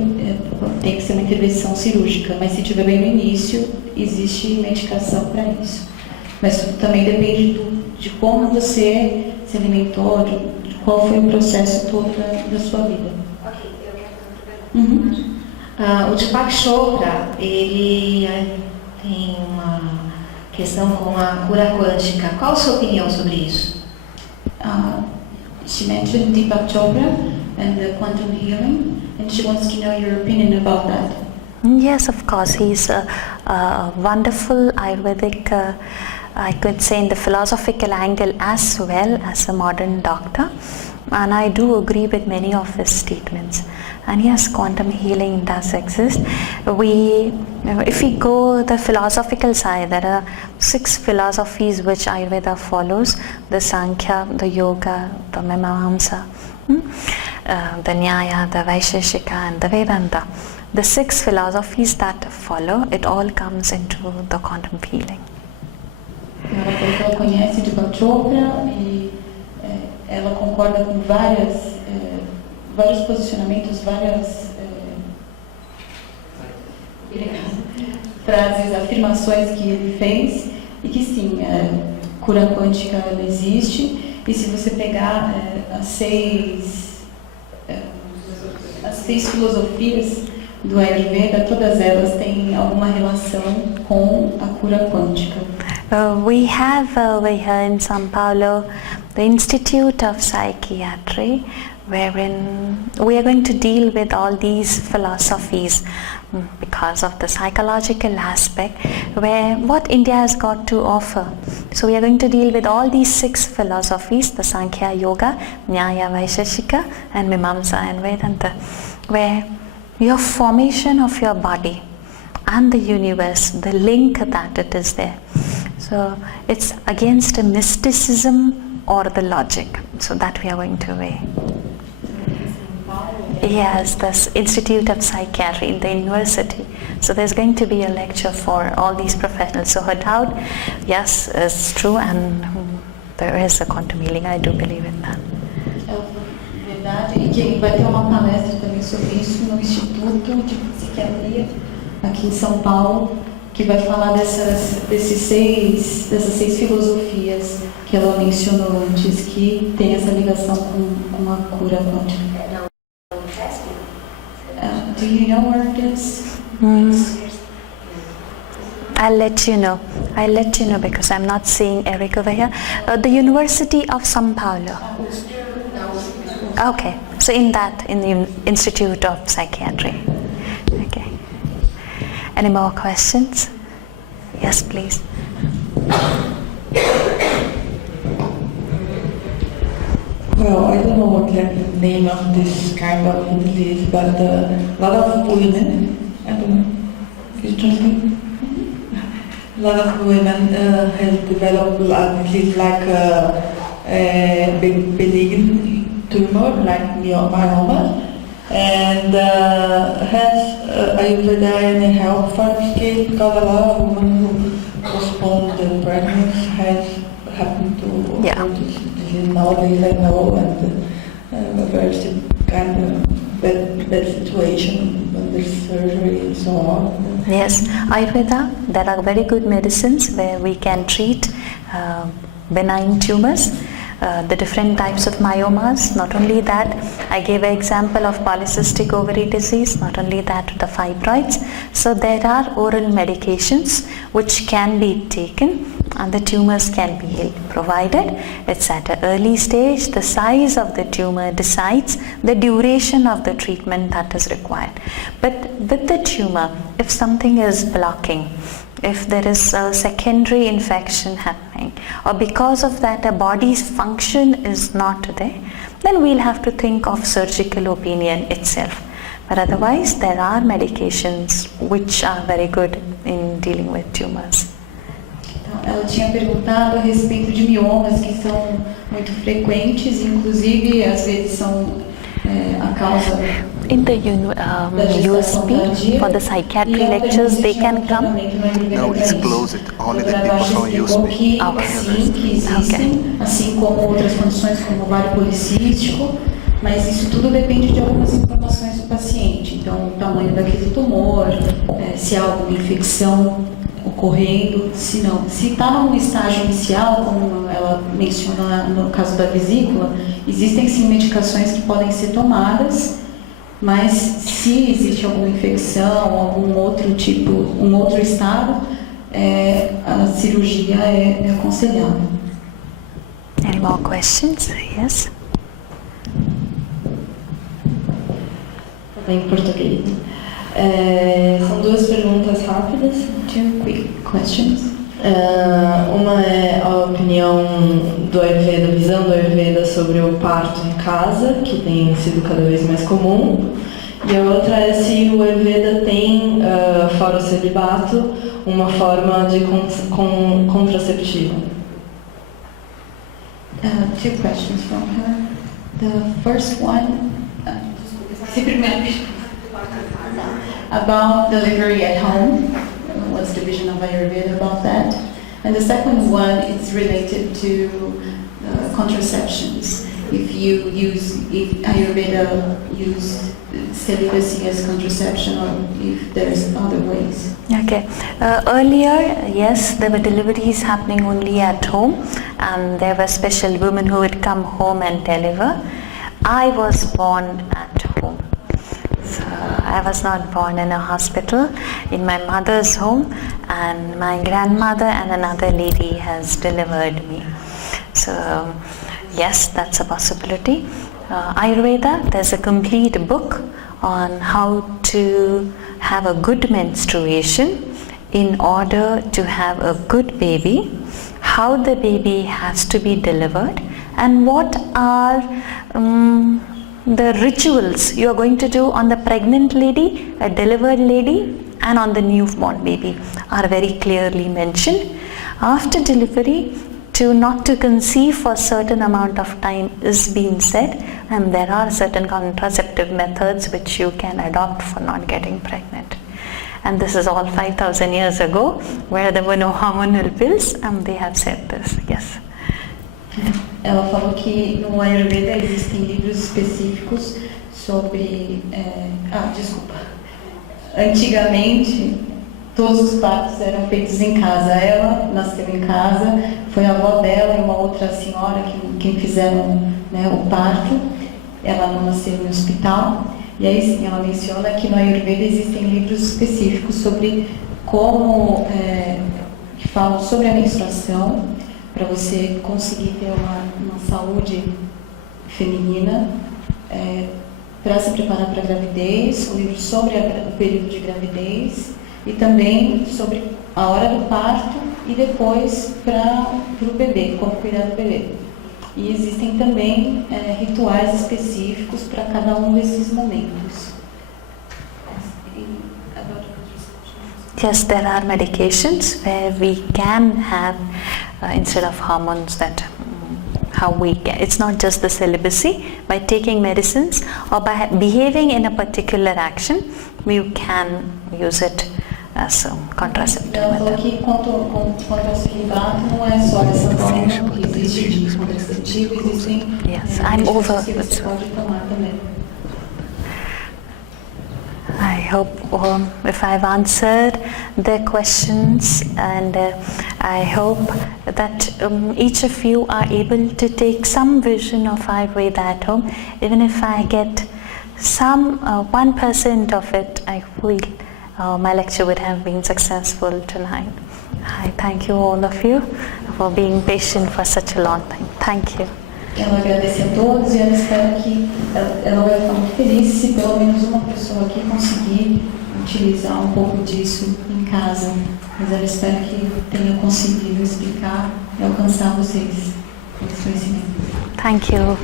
tem que ser uma intervenção cirúrgica. Mas se estiver bem no início, existe medicação para isso. Mas também depende de como você se alimentou, de qual foi o processo todo da sua vida. Ok, eu quero perguntar. O Deepak Chopra, ele tem uma questão com a cura quântica. Qual a sua opinião sobre isso? She mentioned Deepak Chopra and the quantum healing, and she wants to know your opinion about that. Yes, of course. He's a wonderful Ayurvedic, I could say in the philosophical angle as well as a modern doctor. And I do agree with many of his statements. And yes, quantum healing does exist. If we go the philosophical side, there are 6 philosophies which Ayurveda follows: the Sankhya, the Yoga, the Mimamsa. the Nyaya, the Vaisheshika and the Vedanta. The 6 philosophies that follow, it all comes into the quantum healing. Ela falou que ela conhece de Chopra e ela concorda com vários posicionamentos, várias frases, afirmações que ele fez e que sim, a cura quântica ela existe e se você pegar as 6 filosofias do Ayurveda, todas elas têm alguma relação com a cura quântica. We have over here in São Paulo the Institute of Psychiatry, wherein we are going to deal with all these philosophies because of the psychological aspect, where what India has got to offer. So we are going to deal with all these 6 philosophies, the Sankhya Yoga, Nyaya, Vaisheshika and Mimamsa and Vedanta, where your formation of your body and the universe, the link that it is there. So it's against a mysticism or the logic. So that we are going to weigh. Yes, the Institute of Psychiatry in the university. So there's going to be a lecture for all these professionals. So her doubt, yes, is true, and there is a quantum healing. I do believe in that. É verdade, e que vai ter uma palestra também sobre isso no Instituto de Psiquiatria aqui em São Paulo, que vai falar dessas 6 filosofias que ela mencionou antes, que tem essa ligação com a cura quântica. Do you know where it is? I'll let you know. Because I'm not seeing Eric over here. The University of São Paulo. Okay, so in the Institute of Psychiatry. Okay. Any more questions? Yes, please. Well, I don't know what the name of this kind of disease, but a lot of women, I don't know, is it translated? A lot of women have developed a disease like a benign tumor, like myoma, and has Ayurveda any help for this case, because a lot of women who postpone the pregnancy has happened to this disease. Nowadays I know, and a very kind of bad situation when there's surgery and so on. Yes, Ayurveda, there are very good medicines where we can treat benign tumors, the different types of myomas. Not only that, I gave an example of polycystic ovary disease, not only that, the fibroids. So there are oral medications which can be taken and the tumors can be healed, provided it's at an early stage. The size of the tumor decides the duration of the treatment that is required. But with the tumor, if something is blocking, if there is a secondary infection happening, or because of that a body's function is not there, then we'll have to think of surgical opinion itself. But otherwise, there are medications which are very good in dealing with tumors. Ela tinha perguntado a respeito de miomas que são muito frequentes, inclusive às vezes são a causa in the USP for the psychiatry lectures, they can come. No, it's closed. Only the people from USP. Sim, que existem, assim como outras condições como ovário policístico, mas isso tudo depende de algumas informações do paciente. Então, o tamanho daquele tumor, se há alguma infecção ocorrendo, se não. Se está num estágio inicial, como ela menciona no caso da vesícula, existem sim medicações que podem ser tomadas, mas se existe alguma infecção, algum outro tipo, um outro estado, a cirurgia é aconselhável. Any more questions? Yes. Em português. São duas perguntas rápidas. Two quick questions. Uma é a opinião do Ayurveda, a visão do Ayurveda sobre o parto em casa, que tem sido cada vez mais comum. E a outra é se o Ayurveda tem, fora o celibato, uma forma de contraceptiva. Two questions from her. The first one About delivery at home. What's the vision of Ayurveda about that? And the second one is related to contraceptions. If Ayurveda use celibacy as contraception, or if there's other ways. Okay. Earlier, yes, there were deliveries happening only at home, and there were special women who would come home and deliver. I was born at home. So I was not born in a hospital, in my mother's home, and my grandmother and another lady has delivered me. So yes, that's a possibility. Ayurveda, there's a complete book on how to have a good menstruation in order to have a good baby, how the baby has to be delivered, and what are the rituals you are going to do on the pregnant lady, a delivered lady, and on the newborn baby are very clearly mentioned. After delivery, not to conceive for a certain amount of time is being said, and there are certain contraceptive methods which you can adopt for not getting pregnant. And this is all 5,000 years ago, where there were no hormonal pills, and they have said this. Yes. Ela falou que no Ayurveda existem livros específicos sobre... Antigamente, todos os partos eram feitos em casa. Ela nasceu em casa, foi a avó dela e uma outra senhora que fizeram, né, o parto. Ela não nasceu em hospital. E aí sim, ela menciona que no Ayurveda existem livros específicos sobre como, que falam sobre a menstruação, para você conseguir ter uma saúde feminina, para se preparar para a gravidez, o livro sobre o período de gravidez e também sobre a hora do parto e depois para o bebê, como cuidar do bebê. E existem também rituais específicos para cada um desses momentos. Yes, there are medications where we can have, instead of hormones, that how we get. It's not just the celibacy. By taking medicines or by behaving in a particular action, we can use it as a contraceptive Ela falou method. que quanto ao celibato não é só dessa forma que existe de contraceptivo, existem Yes, I'm over. que você pode tomar também. I hope if I've answered the questions, and I hope that each of you are able to take some vision of Ayurveda at home. Even if I get some 1% of it, I feel my lecture would have been successful tonight. I thank you, all of you, for being patient for such a long time. Thank you. Ela agradece a todos e ela espera que ela vai ficar muito feliz se pelo menos uma pessoa aqui conseguir utilizar um pouco disso em casa. Mas ela espera que tenha conseguido explicar e alcançar vocês com esse conhecimento. Thank you.